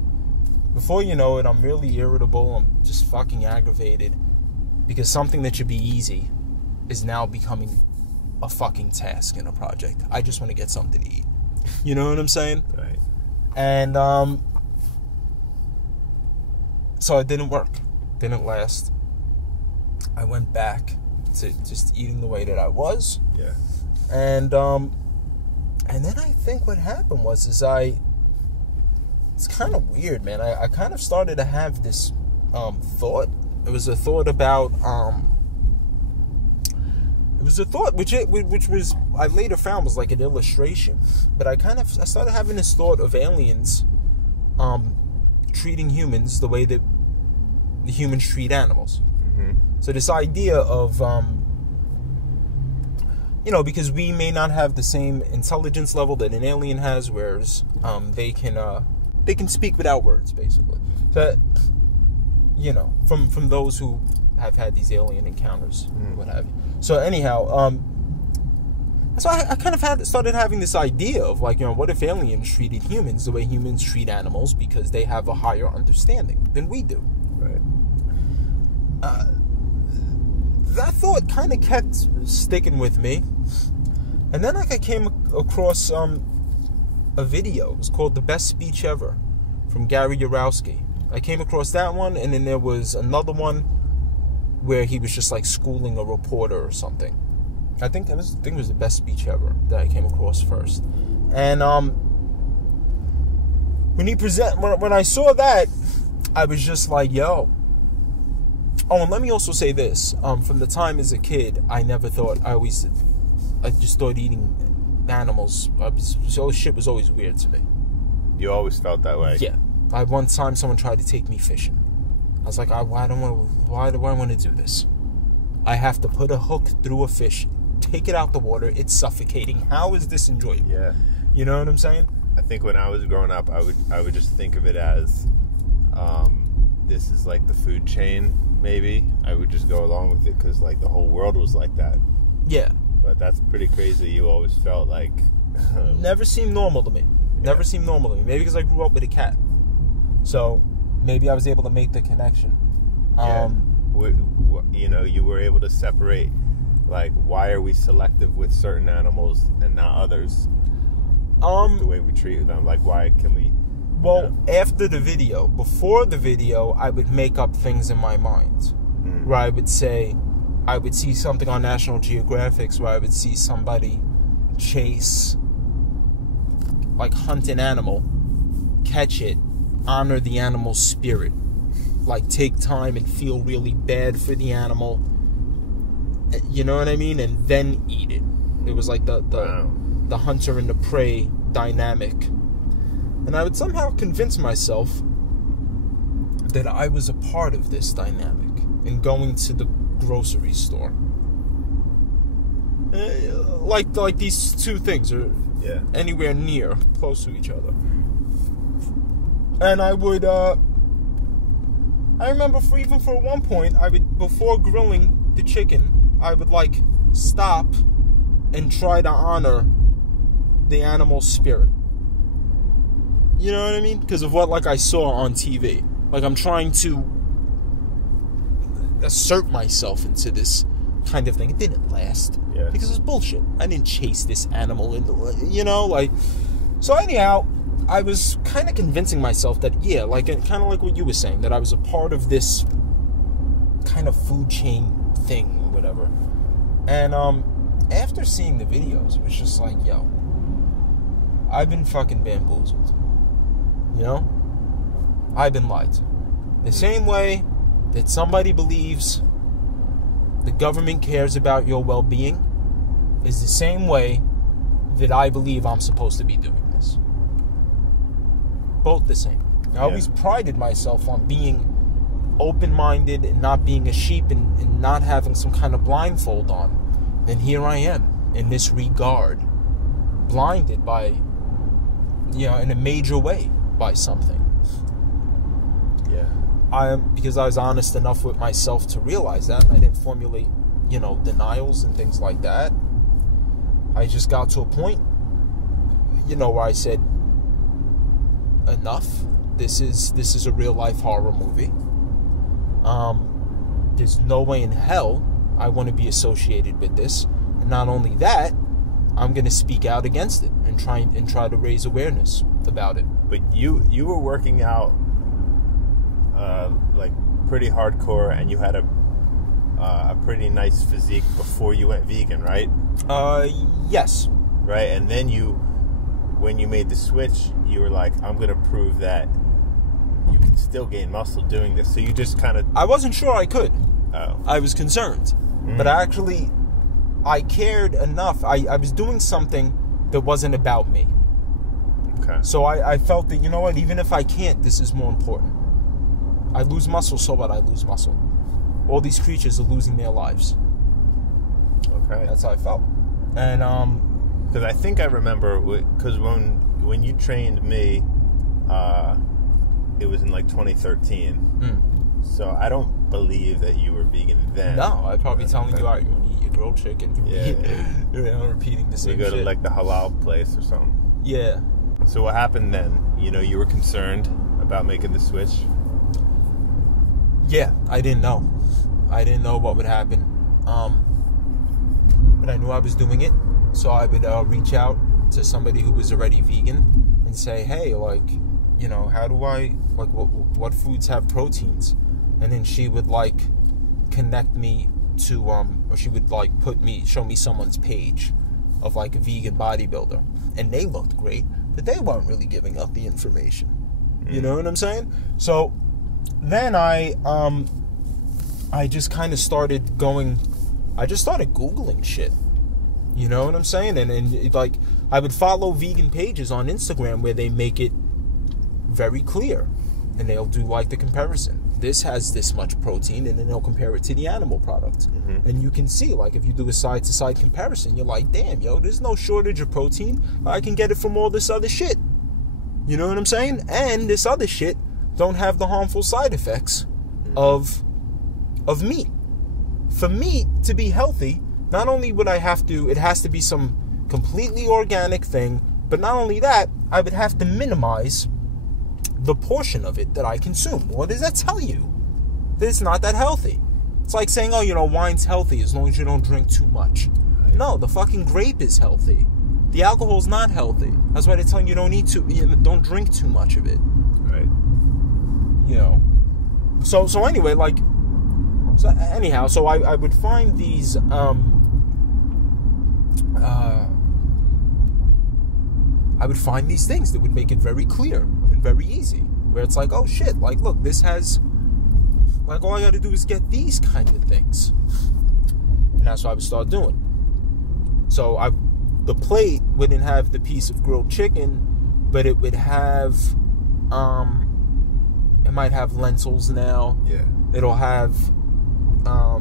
before you know it, I'm really irritable. I'm just fucking aggravated because something that should be easy is now becoming a fucking task in a project. I just want to get something to eat. You know what I'm saying? Right. And so it didn't work. Didn't last. I went back to just eating the way that I was. Yeah. And then I think what happened was it's kind of weird, man. I kind of started to have this thought. It was a thought about it was a thought which was I later found was like an illustration. But I started having this thought of aliens treating humans the way that the humans treat animals. Mm-hmm. So this idea of because we may not have the same intelligence level that an alien has, whereas they can speak without words, basically. So, from those who have had these alien encounters, what have you. So anyhow, so I kind of started having this idea of like, what if aliens treated humans the way humans treat animals because they have a higher understanding than we do. Right. That thought kind of kept sticking with me. And then I came across a video. It was called The Best Speech Ever from Gary Yourofsky. I came across that one, and then there was another one where he was just like schooling a reporter or something. I think it was The Best Speech Ever that I came across first. And when I saw that, I was just like, yo. Oh, and let me also say this. From the time as a kid, I just thought eating animals, so shit was always weird to me. You always felt that way? Yeah. One time someone tried to take me fishing. I was like, why do I want to do this? I have to put a hook through a fish, take it out the water, it's suffocating. How is this enjoyable? Yeah. You know what I'm saying? I think when I was growing up, I would just think of it as this is like the food chain, maybe. I would just go along with it because like the whole world was like that. Yeah. But that's pretty crazy. You always felt like... Never seemed normal to me. Yeah. Never seemed normal to me. Maybe because I grew up with a cat. So maybe I was able to make the connection. Yeah. You were able to separate, like, why are we selective with certain animals and not others? With the way we treat them. Like, why can we... Well, after the video, before the video, I would make up things in my mind. Where I would see something on National Geographic where I would see somebody hunt an animal, catch it, honor the animal's spirit. Like, take time and feel really bad for the animal. You know what I mean? And then eat it. It was like the hunter and the prey dynamic. And I would somehow convince myself that I was a part of this dynamic in going to the grocery store. Like these two things are anywhere near close to each other. And I would, I remember for one point, before grilling the chicken, I would like stop and try to honor the animal's spirit. You know what I mean? Because of what I saw on TV. Like, I'm trying to assert myself into this kind of thing. It didn't last. Yeah. Because it's bullshit. I didn't chase this animal into, So anyhow, I was kind of convincing myself that, kind of like what you were saying, that I was a part of this kind of food chain thing or whatever. And after seeing the videos, it was just like, yo, I've been fucking bamboozled. You know? I've been lied to. The same way that somebody believes the government cares about your well-being is the same way that I believe I'm supposed to be doing this. Both the same. I always prided myself on being open-minded and not being a sheep and not having some kind of blindfold on. And here I am in this regard, blinded by, in a major way by something. Because I was honest enough with myself to realize that. I didn't formulate, denials and things like that. I just got to a point, where I said, enough. this is a real life horror movie. There's no way in hell I want to be associated with this. And not only that, I'm going to speak out against it and try to raise awareness about it. But you were working out like pretty hardcore, and you had a pretty nice physique before you went vegan, right? Yes. Right, and then when you made the switch, you were like, I'm going to prove that you can still gain muscle doing this. So you just kind of... I wasn't sure I could. Oh. I was concerned. But I cared enough. I was doing something that wasn't about me. Okay. So I felt that, you know what, even if I can't, this is more important. I lose muscle, so what? I lose muscle. All these creatures are losing their lives. Okay. That's how I felt. And, because I think I remember, because when you trained me, it was in like 2013. So I don't believe that you were vegan then. No, I'd probably be telling you, all right, you want to eat your grilled chicken. Yeah. I'm repeating the same shit. We go to like the halal place or something. Yeah. So what happened then? You were concerned about making the switch? Yeah, I didn't know. I didn't know what would happen. But I knew I was doing it. So I would reach out to somebody who was already vegan and say, hey, like, how do I, like, what foods have proteins? And then she would, like, connect me to, or she would, like, show me someone's page of, like, a vegan bodybuilder. And they looked great, but they weren't really giving out the information. You know what I'm saying? So then I just kind of started Googling shit. You know what I'm saying? And like, I would follow vegan pages on Instagram where they make it very clear. And they'll do, like, the comparison. This has this much protein, and then they'll compare it to the animal product. And you can see, like, if you do a side-to-side comparison, you're like, damn, yo, there's no shortage of protein. I can get it from all this other shit. You know what I'm saying? And this other shit don't have the harmful side effects of meat. For meat to be healthy, not only would I have to, it has to be some completely organic thing, but not only that, I would have to minimize the portion of it that I consume. What does that tell you? That it's not that healthy. It's like saying, oh, wine's healthy as long as you don't drink too much. Right. No, the fucking grape is healthy. The alcohol's not healthy. That's why they're telling you don't drink too much of it. Right. So anyway, like, so I would find these I would find these things that would make it very clear and very easy, where it's like, oh shit, like, look, this has, like, all I gotta do is get these kind of things. And that's what I would start doing. So the plate wouldn't have the piece of grilled chicken, but it would have, it might have lentils now. Yeah. It'll have, I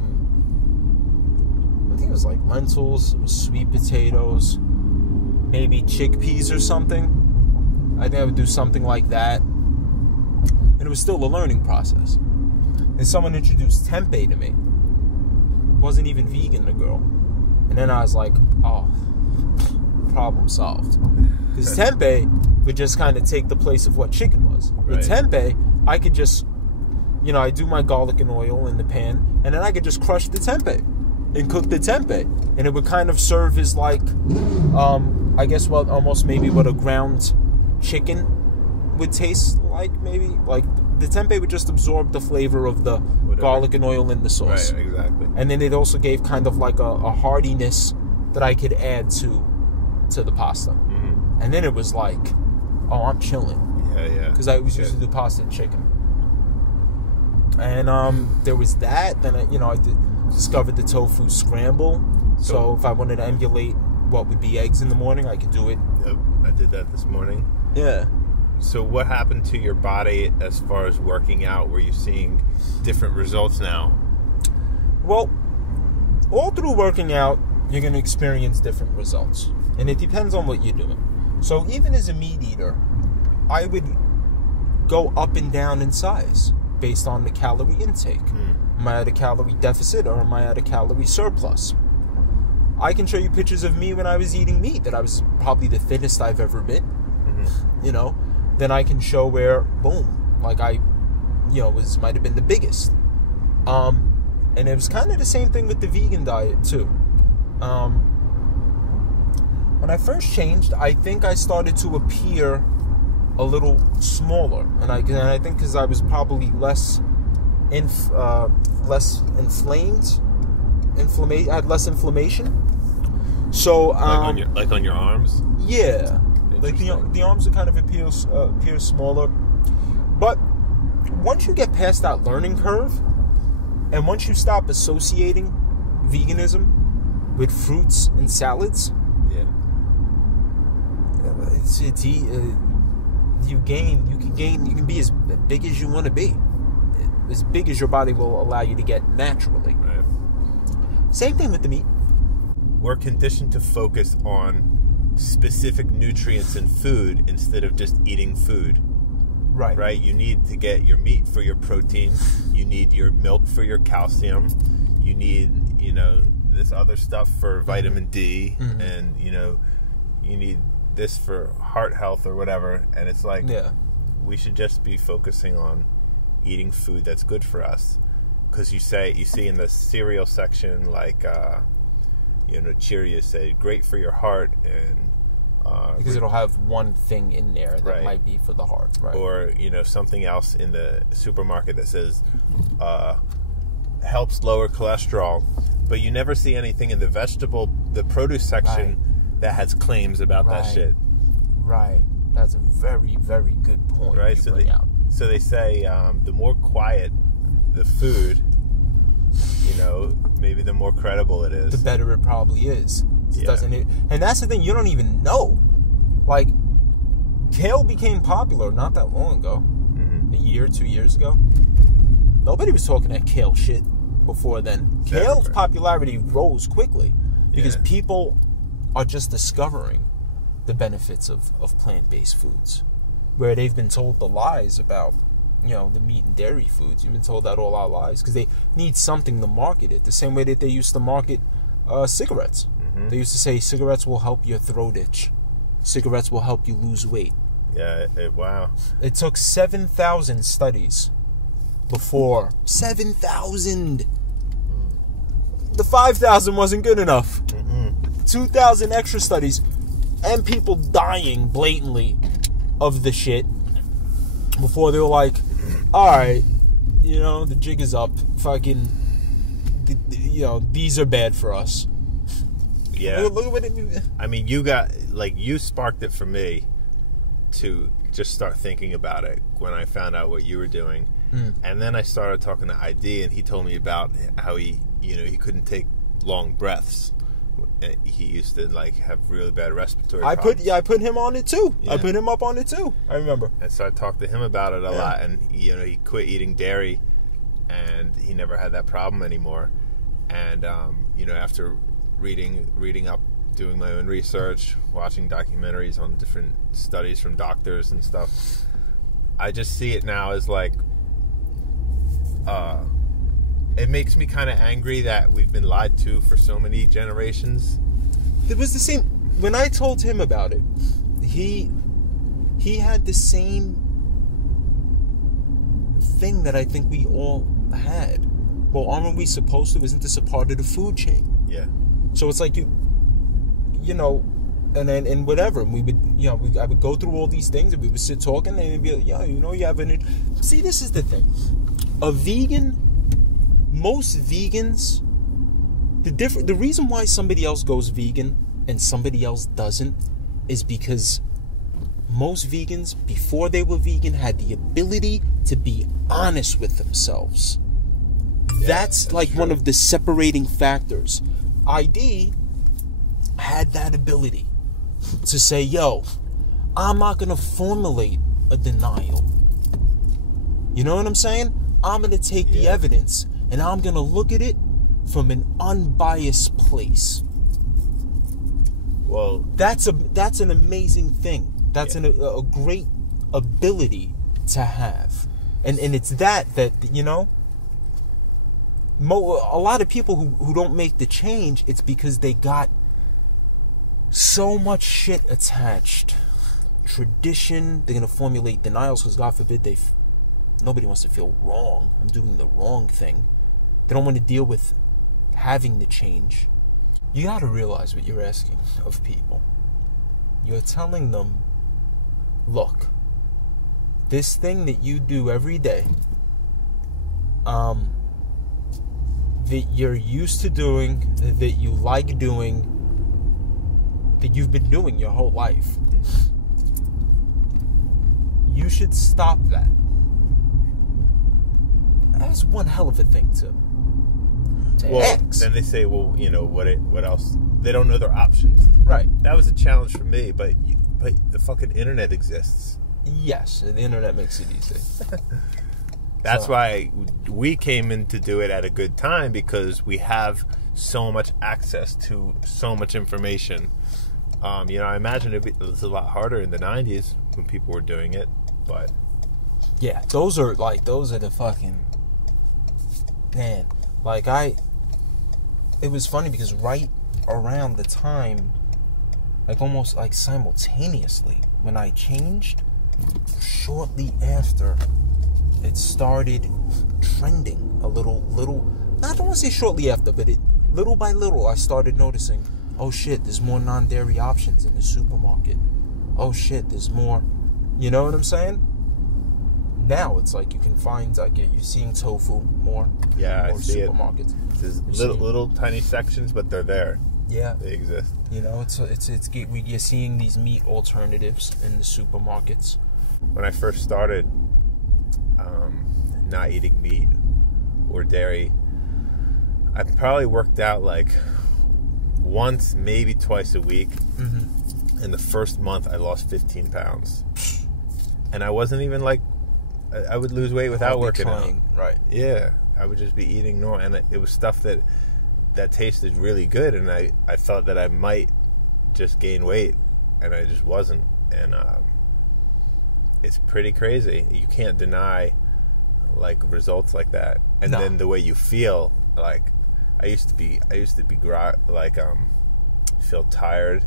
think it was like lentils, sweet potatoes, maybe chickpeas or something. I think I would do something like that. And it was still a learning process. And someone introduced tempeh to me. Wasn't even vegan, the girl. And then I was like, oh, problem solved. Because tempeh would just kind of take the place of what chicken was. Right. With tempeh, I could just, I do my garlic and oil in the pan, and then I could just crush the tempeh and cook the tempeh. And it would kind of serve as like, I guess almost maybe what a ground chicken would taste like, maybe. Like, the tempeh would just absorb the flavor of the garlic and oil in the sauce. Right, exactly. And then it also gave kind of like a heartiness that I could add to the pasta. Mm-hmm. And then it was like, oh, I'm chilling. Yeah. Because I was used to do pasta and chicken. And there was that. Then I discovered the tofu scramble. So if I wanted to emulate what would be eggs in the morning, I could do it. Yep, I did that this morning. Yeah. So what happened to your body as far as working out? Were you seeing different results now? Well, all through working out, you're going to experience different results. And it depends on what you're doing. So even as a meat eater, I would go up and down in size based on the calorie intake. Am I at a calorie deficit or am I at a calorie surplus? I can show you pictures of me when I was eating meat that I was probably the thinnest I've ever been. Mm-hmm. then I can show where, boom, like I, might have been the biggest. And it was kind of the same thing with the vegan diet too. When I first changed, I think I started to appear a little smaller, and I think because I was probably less inflamed. I had less inflammation. So like on your arms. Yeah, like the arms would kind of appear smaller. But once you get past that learning curve, and once you stop associating veganism with fruits and salads, you can be as big as you want to be, as big as your body will allow you to get naturally. Right. Same thing with the meat. We're conditioned to focus on specific nutrients in food instead of just eating food. Right? You need to get your meat for your protein. You need your milk for your calcium. You need, this other stuff for vitamin D. Mm-hmm. And, you need this for heart health or whatever. And it's like, we should just be focusing on eating food that's good for us. Because you see in the cereal section, like, Cheerios say, great for your heart, and because it'll have one thing in there that might be for the heart, right? Or something else in the supermarket that says helps lower cholesterol, but you never see anything in the produce section that has claims about that shit. Right. That's a very, very good point. Right. So they say the more quiet the food, maybe the more credible it is. The better it probably is. Yeah. And that's the thing, you don't even know. Like, kale became popular not that long ago. Mm-hmm. A year, 2 years ago. Nobody was talking that kale shit before then. Kale's popularity rose quickly because people are just discovering the benefits of plant-based foods, where they've been told the lies about the meat and dairy foods. You've been told that all our lives because they need something to market it, the same way that they used to market cigarettes. Mm-hmm. They used to say cigarettes will help your throat itch. Cigarettes will help you lose weight. Yeah, wow. It took 7,000 studies before. 7,000! The 5,000 wasn't good enough. Mm-hmm. 2,000 extra studies. And people dying blatantly of the shit before they were like, alright, the jig is up. Fucking, these are bad for us. Yeah. Look at what it... I mean, you sparked it for me to just start thinking about it when I found out what you were doing. Mm. And then I started talking to ID, and he told me about how he couldn't take long breaths. He used to have really bad respiratory problems. I put him on it too. Yeah. I put him up on it too. I remember. And so I talked to him about it a lot, and he quit eating dairy, and he never had that problem anymore. And after reading up, doing my own research, watching documentaries on different studies from doctors and stuff, I just see it now as it makes me kind of angry that we've been lied to for so many generations. It was the same when I told him about it. He had the same thing that I think we all had. Well, aren't we supposed to? Isn't this a part of the food chain? Yeah. So it's like and whatever. And we would, I would go through all these things, and we would sit talking, and they'd be like, you have an. See, this is the thing. A vegan. Most vegans, the reason why somebody else goes vegan and somebody else doesn't is because most vegans, before they were vegan, had the ability to be honest with themselves. Yeah, that's like true. One of the separating factors. ID had that ability to say, I'm not going to formulate a denial. You know what I'm saying? I'm going to take the evidence and I'm going to look at it from an unbiased place. Well, that's an amazing thing. That's a great ability to have. And it's that a lot of people who don't make the change, it's because they got so much shit attached tradition. They're gonna formulate denials because God forbid nobody wants to feel wrong. I'm doing the wrong thing. They don't want to deal with having to change. You gotta realize what you're asking of people. You're telling them, look, this thing that you do every day, that you're used to doing, that you like doing, that you've been doing your whole life, you should stop that. That's one hell of a thing to ask. Then they say, well, you know, what else? They don't know their options. Right. That was a challenge for me, but the fucking internet exists. Yes, the internet makes it easy. That's why we came in to do it at a good time, because we have so much access to so much information. You know, I imagine it was a lot harder in the 90s when people were doing it, but... Yeah, those are the fucking... Man, like it was funny because right around the time, like almost like simultaneously, when I changed, shortly after, it started trending a little, I don't want to say shortly after, but little by little, I started noticing, oh shit, there's more non-dairy options in the supermarket. Oh shit, there's more, you know what I'm saying? Now it's like you can find, like, you're seeing tofu more. Yeah, I see supermarkets. There's little tiny sections, but they're there. Yeah, they exist. You know, you're seeing these meat alternatives in the supermarkets. When I first started not eating meat or dairy, I probably worked out like once, maybe twice a week. Mm-hmm. In the first month, I lost 15 pounds, and I wasn't even like. I would lose weight without working out. Right. Yeah. I would just be eating normal. And it was stuff that tasted really good. And I thought that I might just gain weight. And I just wasn't. And it's pretty crazy. You can't deny, like, results like that. And then the way you feel, like, I used to be feel tired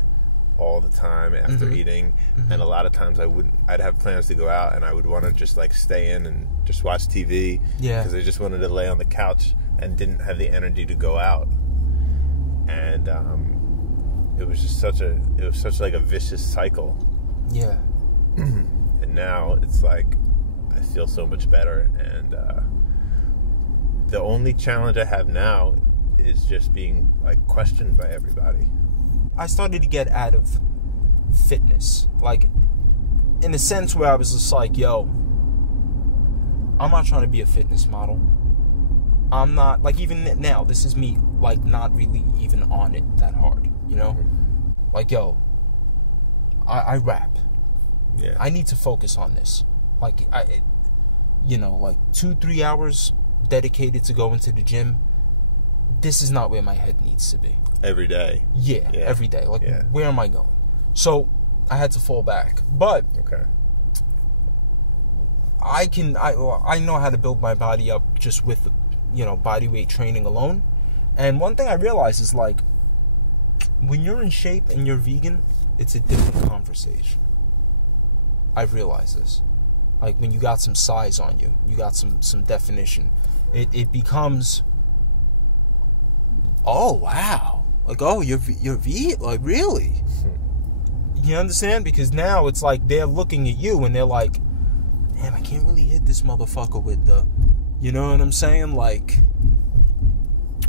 all the time after eating, and a lot of times I'd have plans to go out, and I would want to just like stay in and just watch TV, because I just wanted to lay on the couch and didn't have the energy to go out. And it was just such like a vicious cycle. Yeah. And now it's like I feel so much better, and the only challenge I have now is just being like questioned by everybody. I started to get out of fitness, like, in a sense where I was just like, yo, I'm not trying to be a fitness model. I'm not, like, even now, this is me, like, not really even on it that hard, you know? Like, yo, I rap. Yeah. I need to focus on this. Like, like 2-3 hours dedicated to going to the gym. This is not where my head needs to be. Every day. Yeah, every day. Like, where am I going? So, I had to fall back. But, okay, I know how to build my body up just with, body weight training alone. And one thing I realized is, like, when you're in shape and you're vegan, it's a different conversation. I've realized this. Like, when you got some size on you, you got some definition, it becomes, oh, wow. Like, oh, you're vegan? Like, really? You understand? Because now it's like they're looking at you and they're like, damn, I can't really hit this motherfucker with the, you know what I'm saying? Like,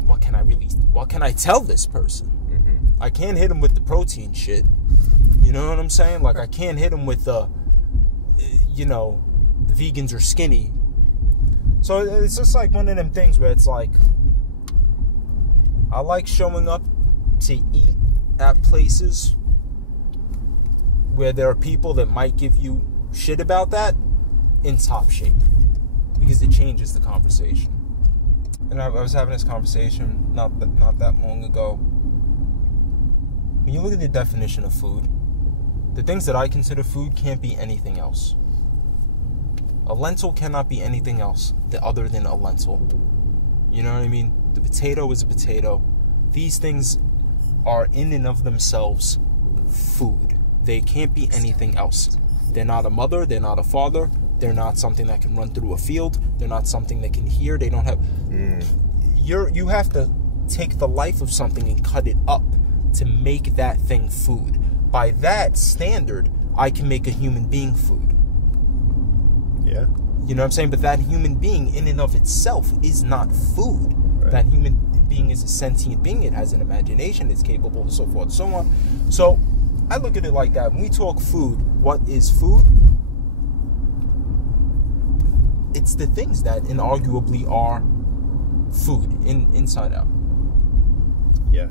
what can I tell this person? Mm-hmm. I can't hit him with the protein shit. You know what I'm saying? Like, I can't hit him with the, the vegans are skinny. So it's just like one of them things where it's like, I like showing up to eat at places where there are people that might give you shit about that in top shape, because it changes the conversation. And I was having this conversation not that long ago. When you look at the definition of food, the things that I consider food can't be anything else. A lentil cannot be anything else other than a lentil. You know what I mean? The potato is a potato. These things are in and of themselves food. They can't be anything else. They're not a mother, they're not a father, they're not something that can run through a field, they're not something that can hear, they don't have... You have to take the life of something and cut it up to make that thing food. By that standard, I can make a human being food. Yeah. You know what I'm saying? But that human being in and of itself is not food. Right. That human being is a sentient being. It has an imagination. It's capable, and so forth and so on. So I look at it like that. When we talk food, what is food? It's the things that inarguably are food, inside out. Yeah.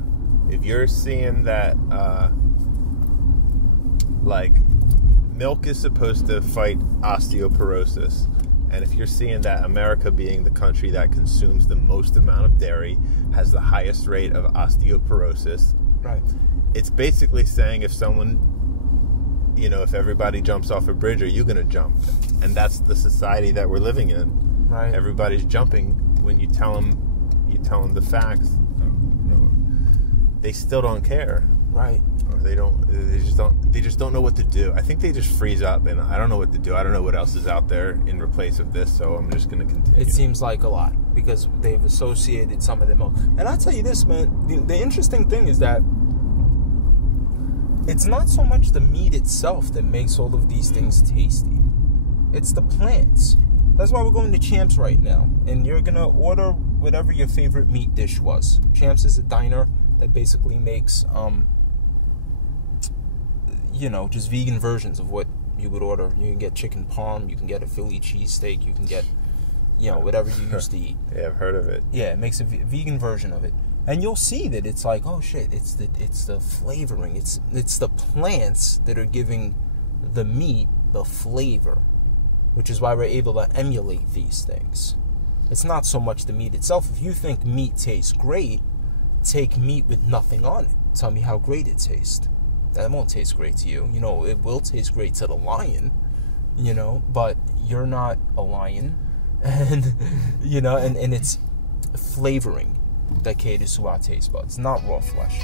If you're seeing that, like, milk is supposed to fight osteoporosis, and if you're seeing that America, being the country that consumes the most amount of dairy, has the highest rate of osteoporosis, right? It's basically saying if someone, if everybody jumps off a bridge, are you going to jump? And that's the society that we're living in. Right. Everybody's jumping when you tell them the facts. They still don't care. Right. Or they just don't know what to do. I think they just freeze up, and I don't know what to do. I don't know what else is out there in replace of this, so I'm just going to continue. It seems like a lot because they've associated some of them. And I'll tell you this, man, the interesting thing is that it's not so much the meat itself that makes all of these things tasty. It's the plants. That's why we're going to Champs right now. And you're going to order whatever your favorite meat dish was. Champs is a diner that basically makes, just vegan versions of what you would order. You can get chicken parm, you can get a Philly cheesesteak, you can get, whatever you used to eat. Yeah, I've heard of it. Yeah, it makes a vegan version of it. And you'll see that it's like, oh shit, it's the flavoring. It's the plants that are giving the meat the flavor, which is why we're able to emulate these things. It's not so much the meat itself. If you think meat tastes great, take meat with nothing on it. Tell me how great it tastes. That won't taste great to you. It will taste great to the lion, but you're not a lion. And, and it's flavoring that caters to our taste buds, not raw flesh.